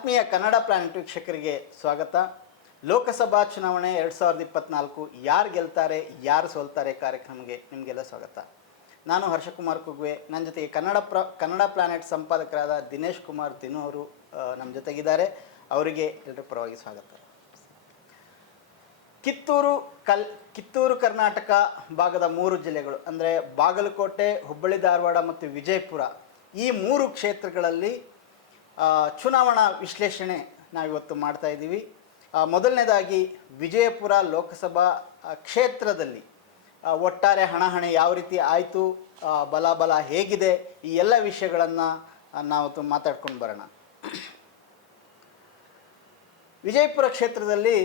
ಆತ್ಮೀಯ ಕನ್ನಡ ಪ್ಲಾನೆಟ್ ವೀಕ್ಷಕರಿಗೆ ಸ್ವಾಗತ. ಲೋಕಸಭಾ ಚುನಾವಣೆ 2024 ಯಾರು ಗೆಲ್ತಾರೆ ಯಾರು ಸೋಲ್ತಾರೆ ಕಾರ್ಯಕ್ರಮಕ್ಕೆ ನಿಮಗೆಲ್ಲ ಸ್ವಾಗತ. ನಾನು ಹರ್ಷಕುಮಾರ್ ಕುಗ್ವೆ, ನನ್ನ ಜೊತೆಗೆ ಕನ್ನಡ ಪ್ಲಾನೆಟ್ ಸಂಪಾದಕರಾದ ದಿನೇಶ್ ಕುಮಾರ್ ದಿನು ಅವರು ನಮ್ಮ ಜೊತೆಗಿದ್ದಾರೆ. ಅವರಿಗೆ ಎಲ್ಲರ ಪರವಾಗಿ ಸ್ವಾಗತ. ಕಿತ್ತೂರು ಕರ್ನಾಟಕ ಭಾಗದ 3 ಜಿಲ್ಲೆಗಳು ಅಂದರೆ ಬಾಗಲಕೋಟೆ, ಹುಬ್ಬಳ್ಳಿ ಧಾರವಾಡ ಮತ್ತು ವಿಜಯಪುರ, ಈ 3 ಕ್ಷೇತ್ರಗಳಲ್ಲಿ ಚುನಾವಣಾ ವಿಶ್ಲೇಷಣೆ ನಾವಿವತ್ತು ಮಾಡ್ತಾ ಇದ್ದೀವಿ. ಮೊದಲನೇದಾಗಿ ವಿಜಯಪುರ ಲೋಕಸಭಾ ಕ್ಷೇತ್ರದಲ್ಲಿ ಒಟ್ಟಾರೆ ಹಣಾಹಣಿ ಯಾವ ರೀತಿ ಆಯಿತು, ಬಲ ಹೇಗಿದೆ, ಈ ಎಲ್ಲ ವಿಷಯಗಳನ್ನು ನಾವು ಮಾತಾಡ್ಕೊಂಡು ಬರೋಣ. ವಿಜಯಪುರ ಕ್ಷೇತ್ರದಲ್ಲಿ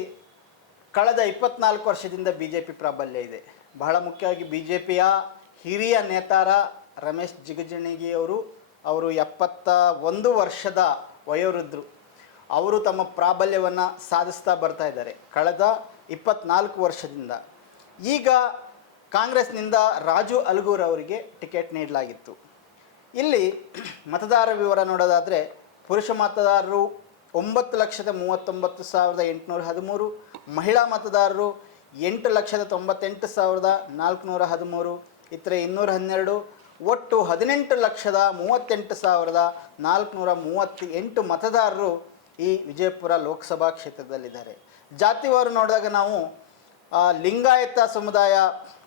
ಕಳೆದ 24 ವರ್ಷದಿಂದ ಬಿ ಜೆ ಪಿ ಪ್ರಾಬಲ್ಯ ಇದೆ. ಬಹಳ ಮುಖ್ಯವಾಗಿ ಬಿ ಜೆ ಪಿಯ ಹಿರಿಯ ನೇತಾರ ರಮೇಶ್ ಜಿಗಜಿಣಗಿಯವರು, ಅವರು 71 ವರ್ಷದ ವಯೋವೃದ್ಧರು. ಅವರು ತಮ್ಮ ಪ್ರಾಬಲ್ಯವನ್ನು ಸಾಧಿಸ್ತಾ ಬರ್ತಾ ಇದ್ದಾರೆ ಕಳೆದ 24 ವರ್ಷದಿಂದ. ಈಗ ಕಾಂಗ್ರೆಸ್ನಿಂದ ರಾಜು ಅಲ್ಗೂರ್ ಅವರಿಗೆ ಟಿಕೆಟ್ ನೀಡಲಾಗಿತ್ತು. ಇಲ್ಲಿ ಮತದಾರ ವಿವರ ನೋಡೋದಾದರೆ, ಪುರುಷ ಮತದಾರರು 9,39,813, ಮಹಿಳಾ ಮತದಾರರು 8,98,413, ಇತರೆ 212, ಒಟ್ಟು 18,38,438 ಮತದಾರರು ಈ ವಿಜಯಪುರ ಲೋಕಸಭಾ ಕ್ಷೇತ್ರದಲ್ಲಿದ್ದಾರೆ. ಜಾತಿವಾರು ನೋಡಿದಾಗ ನಾವು ಲಿಂಗಾಯತ ಸಮುದಾಯ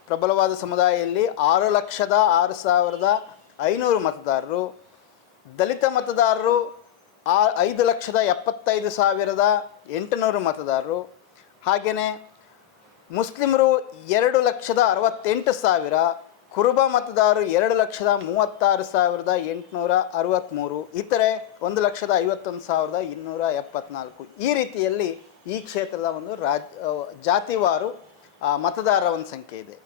ಪ್ರಬಲವಾದ ಸಮುದಾಯದಲ್ಲಿ 6,06,500 ಮತದಾರರು, ದಲಿತ ಮತದಾರರು 5,75,800 ಮತದಾರರು, ಹಾಗೆಯೇ ಮುಸ್ಲಿಮರು 2,68,000, ಕುರುಬ ಮತದಾರರು 2,36,863, ಇತರೆ 1,51,274. ಈ ರೀತಿಯಲ್ಲಿ ಈ ಕ್ಷೇತ್ರದ ಒಂದು ಜಾತಿವಾರು ಮತದಾರರ ಒಂದು ಸಂಖ್ಯೆ ಇದೆ.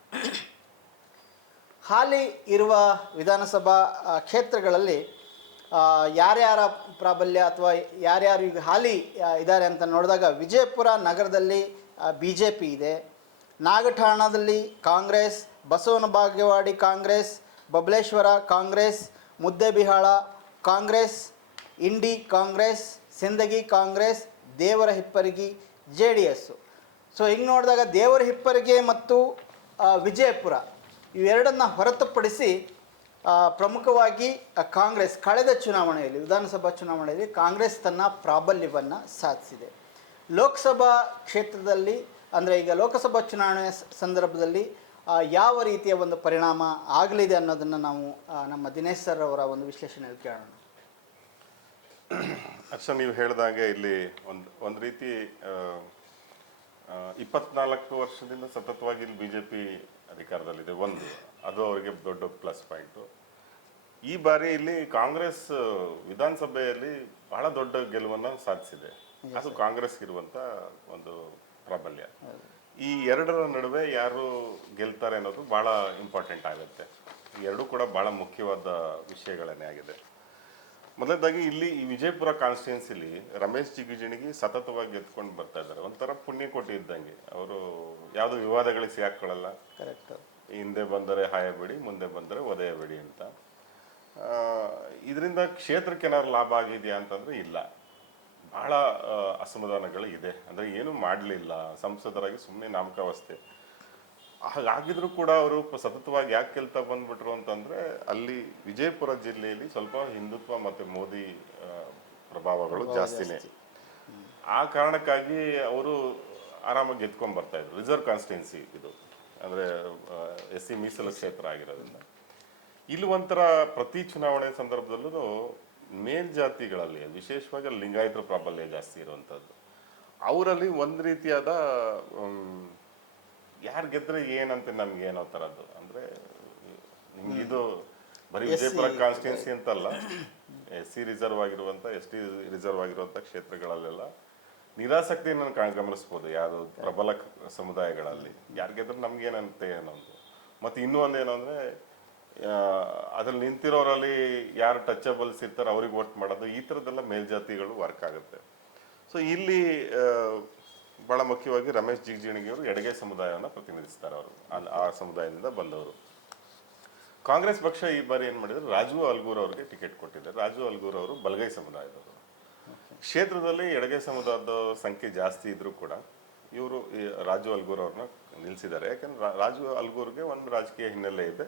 ಹಾಲಿ ಇರುವ ವಿಧಾನಸಭಾ ಕ್ಷೇತ್ರಗಳಲ್ಲಿ ಯಾರ್ಯಾರ ಪ್ರಾಬಲ್ಯ ಅಥವಾ ಯಾರ್ಯಾರು ಈಗ ಹಾಲಿ ಇದ್ದಾರೆ ಅಂತ ನೋಡಿದಾಗ, ವಿಜಯಪುರ ನಗರದಲ್ಲಿ ಬಿ ಜೆ ಪಿ ಇದೆ, ನಾಗಠಾಣದಲ್ಲಿ ಕಾಂಗ್ರೆಸ್, ಬಸವನ ಬಾಗೇವಾಡಿ ಕಾಂಗ್ರೆಸ್, ಬಬಲೇಶ್ವರ ಕಾಂಗ್ರೆಸ್, ಮುದ್ದೇಬಿಹಾಳ ಕಾಂಗ್ರೆಸ್, ಇಂಡಿ ಕಾಂಗ್ರೆಸ್, ಸಿಂದಗಿ ಕಾಂಗ್ರೆಸ್, ದೇವರ ಹಿಪ್ಪರಗಿ JDS. ಸೊ ಹಿಂಗೆ ನೋಡಿದಾಗ ದೇವರ ಹಿಪ್ಪರಗಿ ಮತ್ತು ವಿಜಯಪುರ ಇವೆರಡನ್ನು ಹೊರತುಪಡಿಸಿ ಪ್ರಮುಖವಾಗಿ ಕಾಂಗ್ರೆಸ್ ಕಳೆದ ಚುನಾವಣೆಯಲ್ಲಿ, ವಿಧಾನಸಭಾ ಚುನಾವಣೆಯಲ್ಲಿ ಕಾಂಗ್ರೆಸ್ ತನ್ನ ಪ್ರಾಬಲ್ಯವನ್ನು ಸಾಧಿಸಿದೆ. ಲೋಕಸಭಾ ಕ್ಷೇತ್ರದಲ್ಲಿ ಅಂದರೆ ಈಗ ಲೋಕಸಭಾ ಚುನಾವಣೆ ಸಂದರ್ಭದಲ್ಲಿ ಯಾವ ರೀತಿಯ ಒಂದು ಪರಿಣಾಮ ಆಗಲಿದೆ ಅನ್ನೋದನ್ನು ನಾವು ನಮ್ಮ ದಿನೇಶ್ ಸರ್ ಅವರ ಒಂದು ವಿಶ್ಲೇಷಣೆಯಲ್ಲಿ ಕೇಳೋಣ. ಅಕ್ಷ, ನೀವು ಹೇಳಿದಾಗೆ ಇಲ್ಲಿ ಒಂದು ರೀತಿ 24 ವರ್ಷದಿಂದ ಸತತವಾಗಿ ಇಲ್ಲಿ BJP ಅಧಿಕಾರದಲ್ಲಿದೆ. ಅದು ಅವರಿಗೆ ದೊಡ್ಡ ಪ್ಲಸ್ ಪಾಯಿಂಟು. ಈ ಬಾರಿ ಇಲ್ಲಿ ಕಾಂಗ್ರೆಸ್ ವಿಧಾನಸಭೆಯಲ್ಲಿ ಬಹಳ ದೊಡ್ಡ ಗೆಲುವನ್ನು ಸಾಧಿಸಿದೆ. ಅದು ಕಾಂಗ್ರೆಸ್ ಇರುವಂಥ ಒಂದು ಪ್ರಾಬಲ್ಯ. ಈ ಎರಡರ ನಡುವೆ ಯಾರು ಗೆಲ್ತಾರೆ ಅನ್ನೋದು ಭಾಳ ಇಂಪಾರ್ಟೆಂಟ್ ಆಗುತ್ತೆ. ಎರಡೂ ಕೂಡ ಭಾಳ ಮುಖ್ಯವಾದ ವಿಷಯಗಳನ್ನೇ ಆಗಿದೆ. ಮೊದಲನೇದಾಗಿ ಇಲ್ಲಿ ಈ ವಿಜಯಪುರ ಕಾನ್ಸ್ಟಿಟ್ಯೂನ್ಸಿಲಿ ರಮೇಶ್ ಜಿಗಜಿಣಗಿ ಸತತವಾಗಿ ಗೆದ್ಕೊಂಡು ಬರ್ತಾ ಇದ್ದಾರೆ. ಒಂಥರ ಪುಣ್ಯಕೋಟಿ ಇದ್ದಂಗೆ. ಅವರು ಯಾವುದೋ ವಿವಾದಗಳಿಗೆ ಸಿಗಾಕೊಳ್ಳಲ್ಲ. ಕರೆಕ್ಟ್. ಹಿಂದೆ ಬಂದರೆ ಹಾಯಬೇಡಿ, ಮುಂದೆ ಬಂದರೆ ಒದೆಯಬೇಡಿ ಅಂತ. ಇದರಿಂದ ಕ್ಷೇತ್ರಕ್ಕೆ ಏನಾದ್ರು ಲಾಭ ಆಗಿದೆಯಾ ಅಂತಂದರೆ ಇಲ್ಲ. ಬಹಳ ಅಸಮಾಧಾನಗಳು ಇದೆ. ಅಂದರೆ ಏನೂ ಮಾಡಲಿಲ್ಲ, ಸಂಸದರಾಗಿ ಸುಮ್ಮನೆ ನಾಮಕಾವಸ್ಥೆ. ಹಾಗಾಗಿದ್ರು ಕೂಡ ಅವರು ಸತತವಾಗಿ ಯಾಕೆ ಗೆಲ್ತಾ ಬಂದ್ಬಿಟ್ರು ಅಂತಂದರೆ, ಅಲ್ಲಿ ವಿಜಯಪುರ ಜಿಲ್ಲೆಯಲ್ಲಿ ಸ್ವಲ್ಪ ಹಿಂದುತ್ವ ಮತ್ತು ಮೋದಿ ಪ್ರಭಾವಗಳು ಜಾಸ್ತಿನೇ. ಆ ಕಾರಣಕ್ಕಾಗಿ ಅವರು ಆರಾಮಾಗಿ ಗೆದ್ಕೊಂಡು ಬರ್ತಾಯಿದ್ರು. ರಿಸರ್ವ್ ಕಾನ್ಸ್ಟಿಟ್ಯೂನ್ಸಿ ಇದು, ಅಂದರೆ SC ಮೀಸಲು ಕ್ಷೇತ್ರ ಆಗಿರೋದ್ರಿಂದ. ಇಲ್ಲಿ ಒಂಥರ ಪ್ರತಿ ಚುನಾವಣೆ ಸಂದರ್ಭದಲ್ಲೂ ಮೇಲ್ಜಾತಿಗಳಲ್ಲಿ, ವಿಶೇಷವಾಗಿ ಲಿಂಗಾಯತರ ಪ್ರಾಬಲ್ಯ ಜಾಸ್ತಿ ಇರುವಂಥದ್ದು. ಅವರಲ್ಲಿ ಒಂದು ರೀತಿಯಾದ ಯಾರು ಗೆದ್ರೆ ಏನಂತ ನಮ್ಗೆ ಏನೋ ಥರದ್ದು. ಅಂದರೆ ನಿಮಗಿದು ಬರೀ ವಿಜಯಪುರ ಕಾನ್ಸ್ಟಿಟ್ಯೂನ್ಸಿ ಅಂತಲ್ಲ, SC ರಿಸರ್ವ್ ಆಗಿರುವಂಥ, ST ರಿಸರ್ವ್ ಆಗಿರುವಂಥ ಕ್ಷೇತ್ರಗಳಲ್ಲೆಲ್ಲ ನಿರಾಸಕ್ತಿಯನ್ನು ಗಮನಿಸ್ಬೋದು. ಯಾರು ಪ್ರಬಲ ಸಮುದಾಯಗಳಲ್ಲಿ ಯಾರು ಗೆದ್ರೆ ನಮ್ಗೇನಂತೆ ಅನ್ನೋದು. ಮತ್ತು ಇನ್ನೂ ಒಂದೇನು ಅಂದರೆ, ಅದ್ರಲ್ಲಿ ನಿಂತಿರೋರಲ್ಲಿ ಯಾರು ಟಚಬಲ್ಸ್ ಇರ್ತಾರೆ ಅವ್ರಿಗೆ ವೋಟ್ ಮಾಡೋದು, ಈ ಥರದ್ದೆಲ್ಲ ಮೇಲ್ಜಾತಿಗಳು ವರ್ಕ್ ಆಗುತ್ತೆ. ಸೊ ಇಲ್ಲಿ ಭಾಳ ಮುಖ್ಯವಾಗಿ ರಮೇಶ್ ಜಿಗಜಿಣಗಿಯವರು ಎಡಗೈ ಸಮುದಾಯವನ್ನು ಪ್ರತಿನಿಧಿಸ್ತಾರೆ. ಅವರು ಆ ಸಮುದಾಯದಿಂದ ಬಂದವರು. ಕಾಂಗ್ರೆಸ್ ಪಕ್ಷ ಈ ಬಾರಿ ಏನು ಮಾಡಿದ್ರು, ರಾಜು ಅಲ್ಗೂರ್ ಅವರಿಗೆ ಟಿಕೆಟ್ ಕೊಟ್ಟಿದ್ದಾರೆ. ರಾಜು ಅಲ್ಗೂರ್ ಅವರು ಬಲಗೈ ಸಮುದಾಯದವರು. ಕ್ಷೇತ್ರದಲ್ಲಿ ಎಡಗೈ ಸಮುದಾಯದ ಸಂಖ್ಯೆ ಜಾಸ್ತಿ ಇದ್ರೂ ಕೂಡ ಇವರು ರಾಜು ಅಲ್ಗೂರ್ ಅವ್ರನ್ನ ನಿಲ್ಲಿಸಿದ್ದಾರೆ. ಯಾಕಂದ್ರೆ ರಾಜು ಅಲ್ಗೂರ್ಗೆ ಒಂದು ರಾಜಕೀಯ ಹಿನ್ನೆಲೆ ಇದೆ,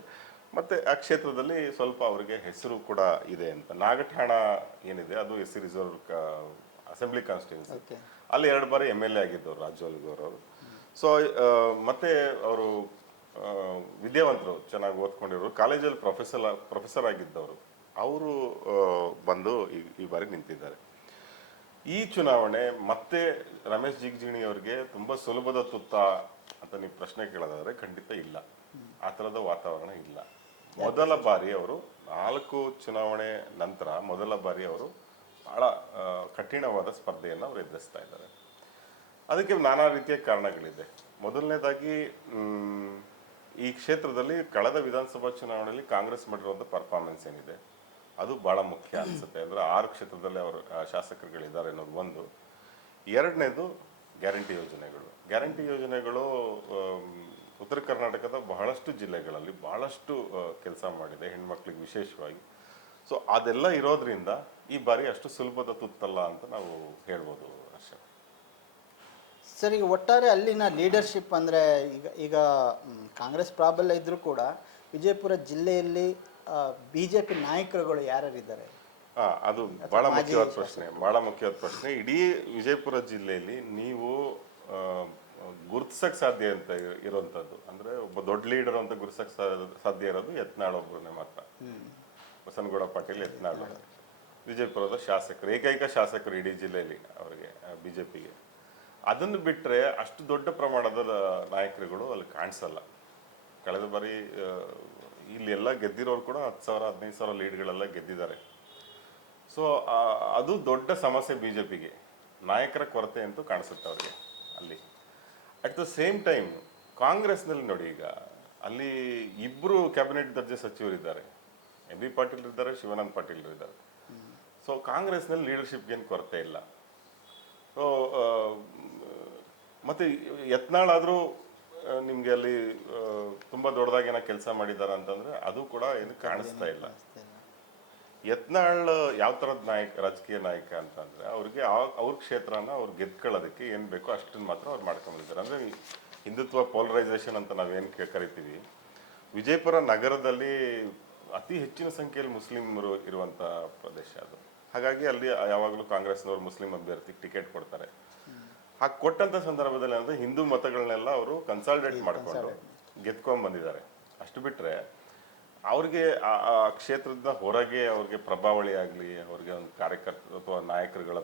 ಮತ್ತೆ ಆ ಕ್ಷೇತ್ರದಲ್ಲಿ ಸ್ವಲ್ಪ ಅವರಿಗೆ ಹೆಸರು ಕೂಡ ಇದೆ ಅಂತ. ನಾಗಠಾಣ ಏನಿದೆ ಅದು S C reserve assembly constituency, ಅಲ್ಲಿ 2 ಬಾರಿ MLA ಆಗಿದ್ದವರು ರಾಜು ಅಲ್ಗೂರ್ ಅವರು. ಸೊ ಮತ್ತೆ ಅವರು ವಿದ್ಯಾವಂತರು, ಚೆನ್ನಾಗಿ ಓದ್ಕೊಂಡಿರೋರು, ಕಾಲೇಜಲ್ಲಿ ಪ್ರೊಫೆಸರ್ ಆಗಿದ್ದವರು, ಅವರು ಬಂದು ಈ ಬಾರಿ ನಿಂತಿದ್ದಾರೆ. ಈ ಚುನಾವಣೆ ಮತ್ತೆ ರಮೇಶ್ ಜಿಗಜಿಣಿ ಅವರಿಗೆ ತುಂಬಾ ಸುಲಭದ ತುತ್ತ ಅಂತ ನೀವು ಪ್ರಶ್ನೆ ಕೇಳೋದಾದ್ರೆ ಖಂಡಿತ ಇಲ್ಲ. ಆ ಥರದ ವಾತಾವರಣ ಇಲ್ಲ. ಮೊದಲ ಬಾರಿ ಅವರು 4 ಚುನಾವಣೆ ನಂತರ ಮೊದಲ ಬಾರಿ ಅವರು ಬಹಳ ಕಠಿಣವಾದ ಸ್ಪರ್ಧೆಯನ್ನು ಅವರು ಎದುರಿಸ್ತಾ ಇದ್ದಾರೆ. ಅದಕ್ಕೆ ನಾನಾ ರೀತಿಯ ಕಾರಣಗಳಿದೆ. ಮೊದಲನೇದಾಗಿ ಈ ಕ್ಷೇತ್ರದಲ್ಲಿ ಕಳೆದ ವಿಧಾನಸಭಾ ಚುನಾವಣೆಯಲ್ಲಿ ಕಾಂಗ್ರೆಸ್ ಮಾಡಿರುವಂಥ ಪರ್ಫಾರ್ಮೆನ್ಸ್ ಏನಿದೆ ಅದು ಬಹಳ ಮುಖ್ಯ ಅನಿಸುತ್ತೆ. ಅಂದರೆ 6 ಕ್ಷೇತ್ರದಲ್ಲಿ ಅವರು ಶಾಸಕರುಗಳಿದ್ದಾರೆ ಅನ್ನೋದು ಒಂದು. ಎರಡನೇದು ಗ್ಯಾರಂಟಿ ಯೋಜನೆಗಳು ಉತ್ತರ ಕರ್ನಾಟಕದ ಬಹಳಷ್ಟು ಜಿಲ್ಲೆಗಳಲ್ಲಿ ಬಹಳಷ್ಟು ಕೆಲಸ ಮಾಡಿದೆ, ಹೆಣ್ಮಕ್ಳಿಗೆ ವಿಶೇಷವಾಗಿ. ಸೊ ಅದೆಲ್ಲ ಇರೋದ್ರಿಂದ ಈ ಬಾರಿ ಅಷ್ಟು ಸುಲಭದ ತುತ್ತಲ್ಲ ಅಂತ ನಾವು ಹೇಳ್ಬೋದು ಹರ್ಷ. ಸರ್, ಈಗ ಒಟ್ಟಾರೆ ಅಲ್ಲಿನ ಲೀಡರ್ಶಿಪ್ ಅಂದರೆ ಈಗ ಕಾಂಗ್ರೆಸ್ ಪ್ರಾಬಲ್ಯ ಇದ್ದರೂ ಕೂಡ ವಿಜಯಪುರ ಜಿಲ್ಲೆಯಲ್ಲಿ BJP ನಾಯಕರುಗಳು ಯಾರ್ಯಾರಿದ್ದಾರೆ? ಅದು ಬಹಳ ಮುಖ್ಯವಾದ ಪ್ರಶ್ನೆ. ಇಡೀ ವಿಜಯಪುರ ಜಿಲ್ಲೆಯಲ್ಲಿ ನೀವು ಗುರುತಿಸಕ್ ಸಾಧ್ಯ ಅಂತ ಇರುವಂತದ್ದು ಅಂದ್ರೆ ಒಬ್ಬ ದೊಡ್ಡ ಲೀಡರ್ ಅಂತ ಗುರುತಿಸಕ್ ಸಾಧ್ಯ ಇರೋದು ಯತ್ನಾಳ್ ಒಬ್ಬರನ್ನೇ ಮಾತ್ರ. ಬಸನಗೌಡ ಪಾಟೀಲ್ ಯತ್ನಾಳ್ ವಿಜಯಪುರದ ಶಾಸಕರು, ಏಕೈಕ ಶಾಸಕರು ಇಡೀ ಜಿಲ್ಲೆಯಲ್ಲಿ ಅವರಿಗೆ, BJPಗೆ. ಅದನ್ನು ಬಿಟ್ಟರೆ ಅಷ್ಟು ದೊಡ್ಡ ಪ್ರಮಾಣದ ನಾಯಕರುಗಳು ಅಲ್ಲಿ ಕಾಣಿಸಲ್ಲ. ಕಳೆದ ಬಾರಿ ಇಲ್ಲಿ ಎಲ್ಲ ಗೆದ್ದಿರೋರು ಕೂಡ 10,000 15,000 ಲೀಡ್ಗಳೆಲ್ಲ ಗೆದ್ದಿದ್ದಾರೆ. ಸೊ ಅದು ದೊಡ್ಡ ಸಮಸ್ಯೆ BJPಗೆ, ನಾಯಕರ ಕೊರತೆ ಅಂತೂ ಕಾಣಿಸುತ್ತೆ ಅವರಿಗೆ ಅಲ್ಲಿ. ಅಟ್ ದ ಸೇಮ್ ಟೈಮ್ ಕಾಂಗ್ರೆಸ್ನಲ್ಲಿ ನೋಡಿ, ಈಗ ಅಲ್ಲಿ 2 ಕ್ಯಾಬಿನೆಟ್ ದರ್ಜೆ ಸಚಿವರಿದ್ದಾರೆ, MB ಪಾಟೀಲ್ ಇದ್ದಾರೆ, ಶಿವಾನಂದ ಪಾಟೀಲ್ ಇದ್ದಾರೆ. ಸೊ ಕಾಂಗ್ರೆಸ್ನಲ್ಲಿ ಲೀಡರ್ಶಿಪ್ಗೆ ಏನು ಕೊರತೆ ಇಲ್ಲ. ಸೊ ಮತ್ತೆ ಯತ್ನಾಳ್ ಆದರೂ ನಿಮಗೆ ಅಲ್ಲಿ ತುಂಬ ದೊಡ್ಡದಾಗಿ ಏನೋ ಕೆಲಸ ಮಾಡಿದ್ದಾರೆ ಅಂತಂದ್ರೆ ಅದು ಕೂಡ ಏನು ಕಾಣಿಸ್ತಾ ಇಲ್ಲ. ಯತ್ನಾಳ್ ಯಾವ ಥರದ ರಾಜಕೀಯ ನಾಯಕ ಅಂತಂದ್ರೆ ಅವ್ರಿಗೆ ಅವ್ರ ಕ್ಷೇತ್ರನ ಅವ್ರು ಗೆದ್ಕೊಳ್ಳೋದಕ್ಕೆ ಏನು ಬೇಕೋ ಅಷ್ಟನ್ನು ಮಾತ್ರ ಅವ್ರು ಮಾಡ್ಕೊಂಡಿದ್ದಾರೆ. ಅಂದರೆ ಹಿಂದುತ್ವ ಪೋಲರೈಸೇಷನ್ ಅಂತ ನಾವೇನು ಕರಿತೀವಿ, ವಿಜಯಪುರ ನಗರದಲ್ಲಿ ಅತಿ ಹೆಚ್ಚಿನ ಸಂಖ್ಯೆಯಲ್ಲಿ ಮುಸ್ಲಿಮರು ಇರುವಂಥ ಪ್ರದೇಶ ಅದು. ಹಾಗಾಗಿ ಅಲ್ಲಿ ಯಾವಾಗಲೂ ಕಾಂಗ್ರೆಸ್ನವರು ಮುಸ್ಲಿಂ ಅಭ್ಯರ್ಥಿಗೆ ಟಿಕೆಟ್ ಕೊಡ್ತಾರೆ. ಹಾಗೆ ಕೊಟ್ಟಂಥ ಸಂದರ್ಭದಲ್ಲಿ ಅಂದರೆ ಹಿಂದೂ ಮತಗಳನ್ನೆಲ್ಲ ಅವರು ಕನ್ಸಾಲ್ಟೇಟ್ ಮಾಡಿಕೊಂಡು ಗೆದ್ಕೊಂಡು ಬಂದಿದ್ದಾರೆ. ಅಷ್ಟು ಬಿಟ್ಟರೆ ಅವ್ರಿಗೆ ಆ ಕ್ಷೇತ್ರದ ಹೊರಗೆ ಅವ್ರಿಗೆ ಪ್ರಭಾವಳಿ ಆಗಲಿ, ಅವ್ರಿಗೆ ಒಂದು ಕಾರ್ಯಕರ್ತರು ಅಥವಾ ನಾಯಕರುಗಳ,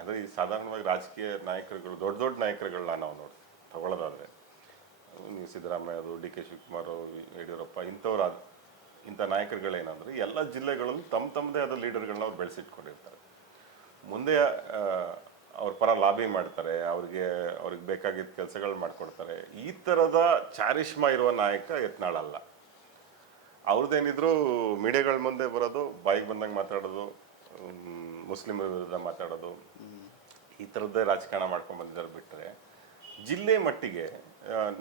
ಅಂದರೆ ಈ ಸಾಧಾರಣವಾಗಿ ರಾಜಕೀಯ ನಾಯಕರುಗಳು, ದೊಡ್ಡ ನಾಯಕರುಗಳನ್ನ ನಾವು ತಗೊಳ್ಳೋದಾದರೆ ನೀವು ಸಿದ್ದರಾಮಯ್ಯ, DK ಶಿವಕುಮಾರ್, ಯಡಿಯೂರಪ್ಪ, ಇಂಥ ನಾಯಕರುಗಳೇನಂದ್ರೆ ಎಲ್ಲ ಜಿಲ್ಲೆಗಳಲ್ಲೂ ತಮ್ಮದೇ ಆದ ಲೀಡರ್ಗಳನ್ನ ಅವ್ರು ಬೆಳೆಸಿಟ್ಕೊಂಡಿರ್ತಾರೆ. ಮುಂದೆ ಅವ್ರ ಪರ ಲಾಬಿ ಮಾಡ್ತಾರೆ, ಅವ್ರಿಗೆ ಬೇಕಾಗಿದ್ದ ಕೆಲಸಗಳು ಮಾಡ್ಕೊಡ್ತಾರೆ. ಈ ಥರದ ಚಾರಿಷ್ಮಾ ಇರುವ ನಾಯಕ ಯತ್ನಾಳ್ ಅಲ್ಲ. ಅವ್ರದ್ದೇನಿದ್ರು ಮೀಡಿಯಾಗಳ ಮುಂದೆ ಬರೋದು, ಬಾಯಿಗೆ ಬಂದಂಗೆ ಮಾತಾಡೋದು, ಮುಸ್ಲಿಮರ ವಿರುದ್ಧ ಮಾತಾಡೋದು, ಈ ಥರದ್ದೇ ರಾಜಕಾರಣ ಮಾಡ್ಕೊಂಡು ಬಂದಿದ್ದಾರೆ. ಬಿಟ್ಟರೆ ಜಿಲ್ಲೆ ಮಟ್ಟಿಗೆ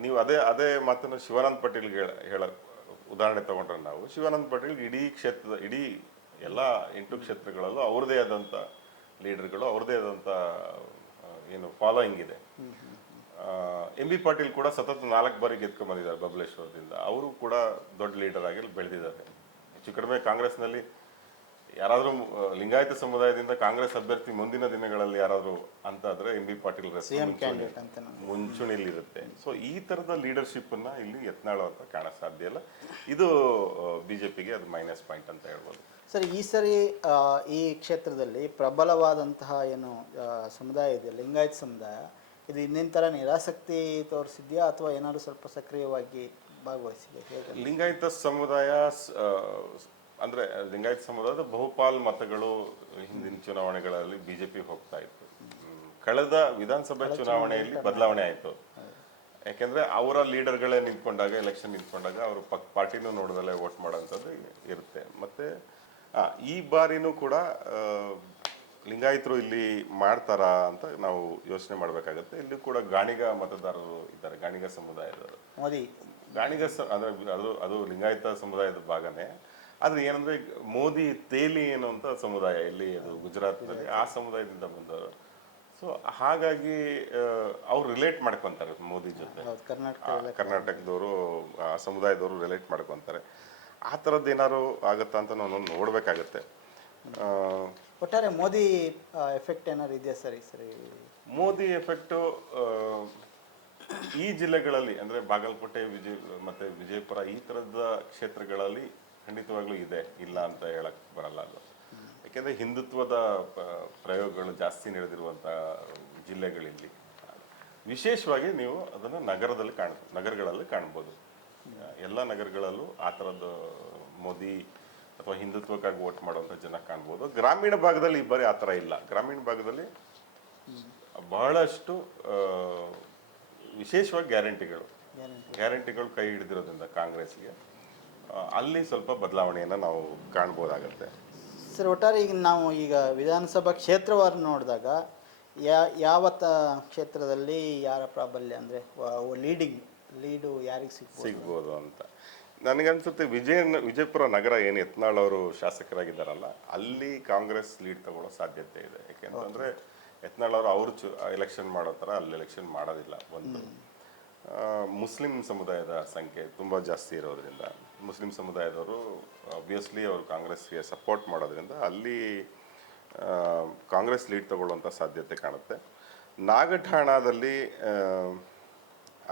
ನೀವು ಅದೇ ಮಾತನ್ನು ಶಿವಾನಂದ ಪಾಟೀಲ್ಗೆ ಹೇಳ ಉದಾಹರಣೆ ತಗೊಂಡ್ರೆ, ನಾವು ಶಿವಾನಂದ ಪಾಟೀಲ್ ಇಡೀ ಎಲ್ಲ 8 ಕ್ಷೇತ್ರಗಳಲ್ಲೂ ಅವ್ರದೇ ಆದಂಥ ಲೀಡರ್ಗಳು, ಅವ್ರದೇ ಆದಂಥ ಏನು ಫಾಲೋಯಿಂಗ್ ಇದೆ. MB ಪಾಟೀಲ್ ಕೂಡ ಸತತ 4 ಬಾರಿ ಗೆದ್ಕೊಂಡು ಬಂದಿದ್ದಾರೆ ಬಬಲೇಶ್ವರದಿಂದ. ಅವರು ಕೂಡ ದೊಡ್ಡ ಲೀಡರ್ ಆಗಿ ಬೆಳೆದಿದ್ದಾರೆ. ಹೆಚ್ಚು ಕಡಿಮೆ ಕಾಂಗ್ರೆಸ್ನಲ್ಲಿ ಯಾರಾದರೂ ಲಿಂಗಾಯತ ಸಮುದಾಯದಿಂದ ಕಾಂಗ್ರೆಸ್ ಅಭ್ಯರ್ಥಿ ಮುಂದಿನ ದಿನಗಳಲ್ಲಿ ಯಾರಾದರೂ ಅಂತಾದರೆ MB ಪಾಟೀಲ್ ಮುಂಚೂಣಿಯಲ್ಲಿ ಇರುತ್ತೆ. ಸೊ ಈ ಥರದ ಲೀಡರ್ಶಿಪ್ಪನ್ನು ಇಲ್ಲಿ ಯತ್ನಾಳ್ ಅಂತ ಕಾಣ ಸಾಧ್ಯ ಇಲ್ಲ. ಇದು BJPಗೆ ಅದು ಮೈನಸ್ ಪಾಯಿಂಟ್ ಅಂತ ಹೇಳ್ಬೋದು. ಸರ್, ಈ ಸರಿ ಈ ಕ್ಷೇತ್ರದಲ್ಲಿ ಪ್ರಬಲವಾದಂತಹ ಏನು ಸಮುದಾಯ ಇದೆ, ಲಿಂಗಾಯತ ಸಮುದಾಯ, ಇದು ಇನ್ನೇನು ಥರ ನಿರಾಸಕ್ತಿ ತೋರಿಸಿದ್ಯಾ ಅಥವಾ ಏನಾದರೂ ಸ್ವಲ್ಪ ಸಕ್ರಿಯವಾಗಿ ಭಾಗವಹಿಸಿದೆ? ಲಿಂಗಾಯತ ಸಮುದಾಯ ಅಂದರೆ ಲಿಂಗಾಯತ ಸಮುದಾಯದ ಬಹುಪಾಲು ಮತಗಳು ಹಿಂದಿನ ಚುನಾವಣೆಗಳಲ್ಲಿ BJP ಹೋಗ್ತಾ ಇತ್ತು. ಕಳೆದ ವಿಧಾನಸಭೆ ಚುನಾವಣೆಯಲ್ಲಿ ಬದಲಾವಣೆ ಆಯಿತು. ಯಾಕೆಂದರೆ ಅವರ ಲೀಡರ್ಗಳೇ ಎಲೆಕ್ಷನ್ ನಿಂತ್ಕೊಂಡಾಗ ಅವರು ಪಾರ್ಟಿನೂ ನೋಡದಲ್ಲೇ ವೋಟ್ ಮಾಡೋಂಥದ್ದು ಇರುತ್ತೆ. ಮತ್ತು ಈ ಬಾರಿನೂ ಕೂಡ ಲಿಂಗಾಯತರು ಇಲ್ಲಿ ಮಾಡ್ತಾರಾ ಅಂತ ನಾವು ಯೋಚನೆ ಮಾಡಬೇಕಾಗತ್ತೆ. ಇಲ್ಲಿ ಕೂಡ ಗಾಣಿಗ ಮತದಾರರು ಇದ್ದಾರೆ, ಗಾಣಿಗ ಸಮುದಾಯದವರು. ಗಾಣಿಗ ಅಂದರೆ ಅದು ಲಿಂಗಾಯತ ಸಮುದಾಯದ ಭಾಗನೇ. ಆದ್ರೆ ಏನಂದ್ರೆ ಮೋದಿ ತೇಲಿ ಅನ್ನುವಂಥ ಸಮುದಾಯ ಇಲ್ಲಿ ಅದು ಗುಜರಾತ್ನಲ್ಲಿ ಆ ಸಮುದಾಯದಿಂದ ಬಂದವರು. ಸೊ ಹಾಗಾಗಿ ಅವ್ರು ರಿಲೇಟ್ ಮಾಡ್ಕೊಂತಾರೆ ಮೋದಿ ಜೊತೆ. ಹೌದು, ಕರ್ನಾಟಕದವರು ಆ ಸಮುದಾಯದವರು ರಿಲೇಟ್ ಮಾಡ್ಕೊತಾರೆ. ಆ ಥರದ್ದು ಏನಾದ್ರು ಆಗುತ್ತಾ ಅಂತ ನಾವು ನೋಡ್ಬೇಕಾಗತ್ತೆ. ಒಟ್ಟಾರೆ ಮೋದಿ ಎಫೆಕ್ಟ್ ಏನಾದ್ರು ಇದೆಯಾ ಸರಿ? ಮೋದಿ ಎಫೆಕ್ಟು ಈ ಜಿಲ್ಲೆಗಳಲ್ಲಿ ಅಂದ್ರೆ ಬಾಗಲಕೋಟೆ, ಮತ್ತೆ ವಿಜಯಪುರ ಈ ಥರದ ಕ್ಷೇತ್ರಗಳಲ್ಲಿ ಖಂಡಿತವಾಗ್ಲೂ ಇದೆ, ಇಲ್ಲ ಅಂತ ಹೇಳಕ್ ಬರಲ್ಲ. ಅದು ಯಾಕೆಂದ್ರೆ ಹಿಂದುತ್ವದ ಪ್ರಯೋಗಗಳು ಜಾಸ್ತಿ ನಡೆದಿರುವಂಥ ಜಿಲ್ಲೆಗಳಿಲ್ಲಿ. ವಿಶೇಷವಾಗಿ ನೀವು ಅದನ್ನು ನಗರಗಳಲ್ಲಿ ಕಾಣ್ಬೋದು. ಎಲ್ಲ ನಗರಗಳಲ್ಲೂ ಆ ಥರದ್ದು ಮೋದಿ ಅಥವಾ ಹಿಂದುತ್ವಕ್ಕಾಗಿ ವೋಟ್ ಮಾಡುವಂಥ ಜನ ಕಾಣ್ಬೋದು. ಗ್ರಾಮೀಣ ಭಾಗದಲ್ಲಿ ಬರೀ ಆ ಥರ ಇಲ್ಲ. ಗ್ರಾಮೀಣ ಭಾಗದಲ್ಲಿ ಬಹಳಷ್ಟು ವಿಶೇಷವಾಗಿ ಗ್ಯಾರಂಟಿಗಳು ಕೈ ಹಿಡಿದಿರೋದ್ರಿಂದ ಕಾಂಗ್ರೆಸ್ಗೆ ಅಲ್ಲಿ ಸ್ವಲ್ಪ ಬದಲಾವಣೆಯನ್ನು ನಾವು ಕಾಣ್ಬೋದಾಗತ್ತೆ. ಸರ್, ಒಟ್ಟಾರೆ ನಾವು ಈಗ ವಿಧಾನಸಭಾ ಕ್ಷೇತ್ರವಾರು ನೋಡಿದಾಗ ಯಾವ ಕ್ಷೇತ್ರದಲ್ಲಿ ಯಾರ ಪ್ರಾಬಲ್ಯ ಅಂದರೆ ಲೀಡು ಯಾರಿಗೆ ಸಿಗ್ಬೋದು ಅಂತ ನನಗನ್ಸುತ್ತೆ. ವಿಜಯಪುರ ನಗರ ಏನು ಯತ್ನಾಳ್ ಅವರು ಶಾಸಕರಾಗಿದ್ದಾರಲ್ಲ, ಅಲ್ಲಿ ಕಾಂಗ್ರೆಸ್ ಲೀಡ್ ತಗೊಳ್ಳೋ ಸಾಧ್ಯತೆ ಇದೆ. ಯಾಕೆಂತಂದ್ರೆ ಯತ್ನಾಳ್ ಅವರು ಎಲೆಕ್ಷನ್ ಮಾಡೋ ಥರ ಅಲ್ಲಿ ಎಲೆಕ್ಷನ್ ಮಾಡೋದಿಲ್ಲ. ಒಂದು ಮುಸ್ಲಿಂ ಸಮುದಾಯದ ಸಂಖ್ಯೆ ತುಂಬ ಜಾಸ್ತಿ ಇರೋದ್ರಿಂದ, ಮುಸ್ಲಿಂ ಸಮುದಾಯದವರು ಆಬ್ವಿಯಸ್ಲಿ ಅವರು ಕಾಂಗ್ರೆಸ್ಗೆ ಸಪೋರ್ಟ್ ಮಾಡೋದ್ರಿಂದ ಅಲ್ಲಿ ಕಾಂಗ್ರೆಸ್ ಲೀಡ್ ತಗೊಳ್ಳುವಂಥ ಸಾಧ್ಯತೆ ಕಾಣುತ್ತೆ. ನಾಗಠಾಣದಲ್ಲಿ